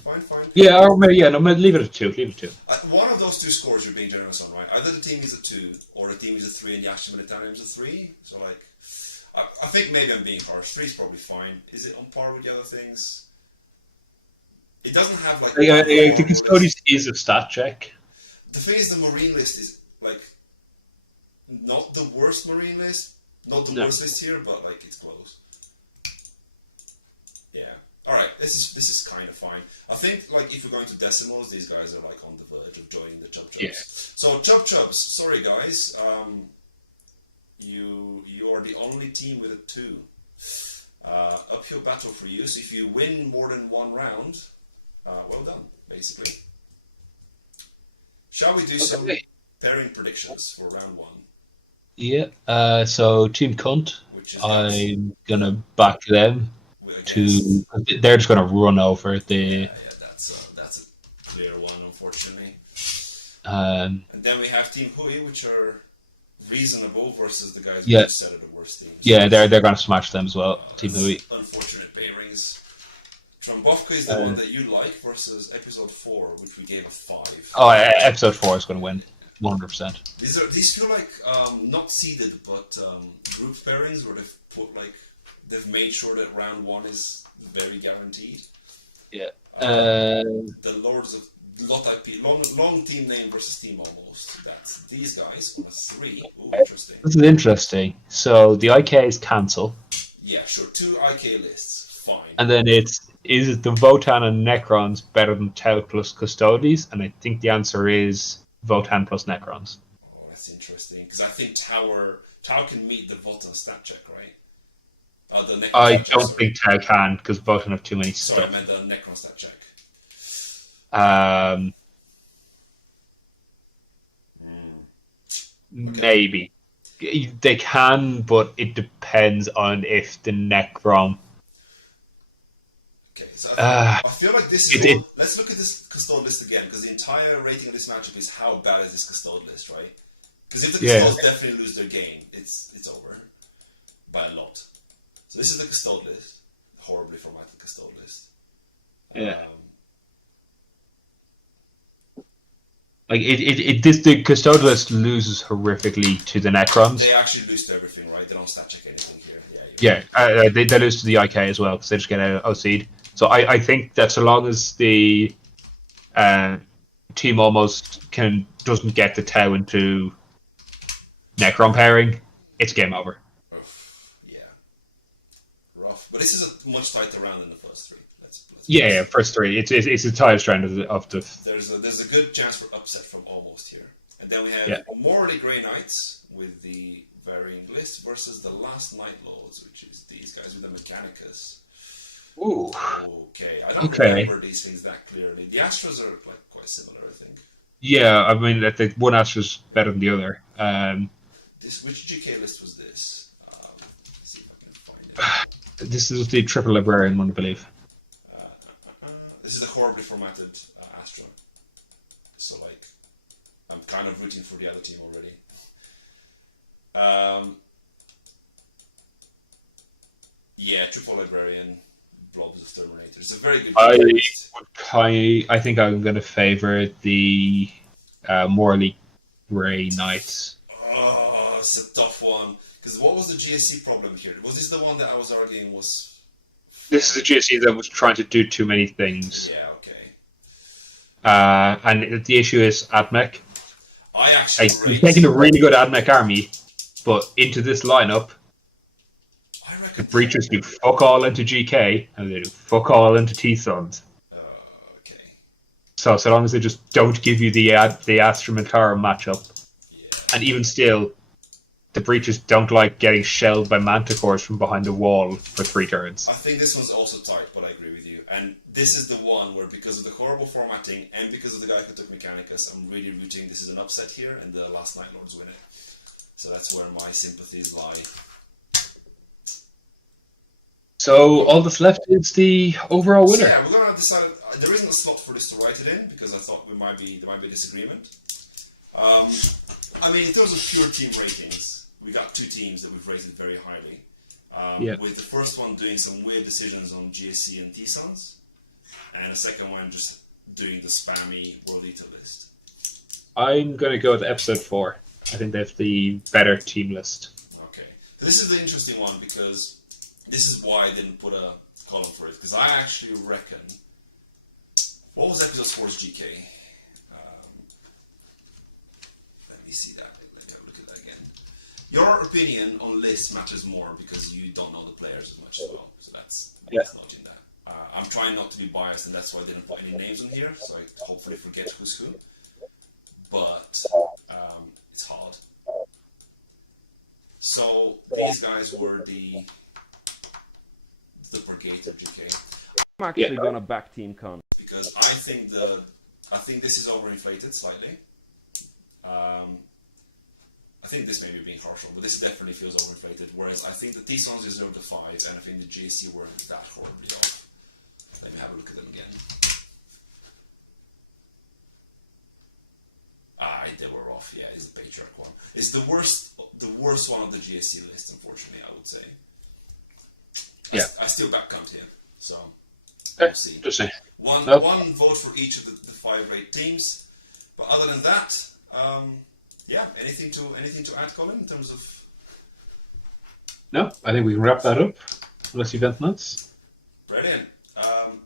Yeah, or maybe, I'm going to leave it at 2. Leave it at 2. One of those 2 scores you're being generous on, right? Either the team is a 2 or the team is a 3 and the Action Militarium is a 3. So, like, I think maybe I'm being harsh. 3 is probably fine. Is it on par with the other things? It doesn't have, like... the Custodians is a stat check. The thing is, the Marine list is, like, not the worst Marine list. Not the worst list here, but, like, it's close. Yeah. Alright, this is kind of fine. I think, like, if you're going to decimals, these guys are, like, on the verge of joining the Chub Chubs. Yeah. So, Chub Chubs, sorry, guys. You are the only team with a 2. Uphill battle for you, so if you win more than 1 round, well done, basically. Shall we do some pairing predictions for round 1? Yeah, so Team Cunt, I'm going to back them. They're just going to run over the. Yeah, that's a clear one, unfortunately. And then we have Team Hui, which are reasonable versus the guys who said are the worst teams. Yeah, they're going to smash them as well. Team Hui. Unfortunate pairings. Trombovka is the one that you like versus episode 4, which we gave a 5. Oh, episode 4 is going to win, 100%. These feel like not seeded, but group pairings where they've put like they've made sure that round 1 is very guaranteed. Yeah. The Lords of Lot IP, long team name versus team almost. That's these guys on a 3. Ooh, interesting. This is interesting. So the IK is cancel. Yeah, sure. 2 IK lists, fine. And then is it the Votan and Necrons better than Tau plus Custodes? And I think the answer is Votan plus Necrons. Oh, that's interesting. Because I think Tau can meet the Votan stat check, right? The Necron I stat check, don't sorry. think Tau can, because Votan have too many Sorry, I stuff. meant the Necron stat check. Maybe. They can, but it depends on if the Necron... Okay, so I feel like this is... it- let's look at this Custode list again, because the entire rating of this matchup is how bad is this Custode list, right? Because if the Custodes definitely lose their game, it's over. By a lot. So this is the Custode list. Horribly formatted Custode list. Yeah. The Custode list loses horrifically to the Necrons. They actually lose to everything, right? They don't stat check anything here. They lose to the IK as well, because they just get OC'd. So I think that so long as the team almost doesn't get the Tau into Necron pairing, it's game over. Yeah. Rough. But this is a much tighter round than the first 3. First 3. It's the tightest round of the. There's a good chance for upset from almost here. And then we have Morally Grey Knights with the varying list versus the Last Night Lords, which is these guys with the Mechanicus. Ooh. Okay, I don't remember these things that clearly. The Astros are like quite similar, I think. Yeah, I mean, I think one Astra's better than the other. Which GK list was this? Let's see if I can find it. This is the Triple Librarian one, I believe. This is a horribly formatted Astra. So, like, I'm kind of rooting for the other team already. Triple Librarian, Blobs of Terminator. It's a very good list. I think I'm going to favour the Morally Grey Knights. Oh, it's a tough one. Because what was the GSC problem here? Was this the one that I was arguing was... This is a GSC that was trying to do too many things. Yeah, okay. And the issue is AdMech. I actually He's taking a really good AdMech army, but into this lineup, the Breachers do fuck all into GK, and they do fuck all into T-Sons. Okay. So long as they just don't give you the Astra Mantara matchup, and even still, the Breachers don't like getting shelled by Manticores from behind the wall for 3 turns. I think this one's also tight, but I agree with you. And this is the one where, because of the horrible formatting and because of the guy who took Mechanicus, I'm really rooting this is an upset here, and the Last Night Lords win it. So that's where my sympathies lie. So all that's left is the overall winner. So, we're gonna decide. There isn't a slot for this to write it in because I thought there might be a disagreement. I mean, in terms of pure team ratings, we got 2 teams that we've rated very highly. With the first one doing some weird decisions on GSC and T-Sons, and the second one just doing the spammy World Eater list. I'm going to go with episode 4. I think they have the better team list. Okay. So this is the interesting one because this is why I didn't put a column for it. Because I actually reckon... What was episode 4's GK? Let me see that. Let me have a look at that again. Your opinion on lists matters more because you don't know the players as much as well. So that's not in that. I'm trying not to be biased, and that's why I didn't put any names on here. So I hopefully forget who's who. But it's hard. So these guys were the Purgator GK. I'm actually gonna back Team Con because I think this is overinflated slightly. I think this may be being partial, but this definitely feels overinflated. Whereas I think the T-Sons deserve the 5, and I think the JC were that horribly off. Let me have a look at them again. They were off. Yeah, it's the Patriarch one. It's the worst one of the GSC list, unfortunately, I would say. I still back count here, so we'll see. Interesting. One vote for each of the 5 rate teams. But other than that, anything to add, Colin, in terms of? No, I think we can wrap that up. unless you've anything else. Brilliant.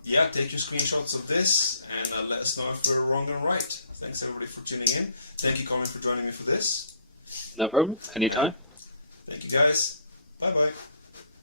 Yeah, take your screenshots of this and let us know if we're wrong and right. Thanks everybody for tuning in. Thank you, Colin, for joining me for this. No problem. Anytime. Thank you, guys. Bye-bye.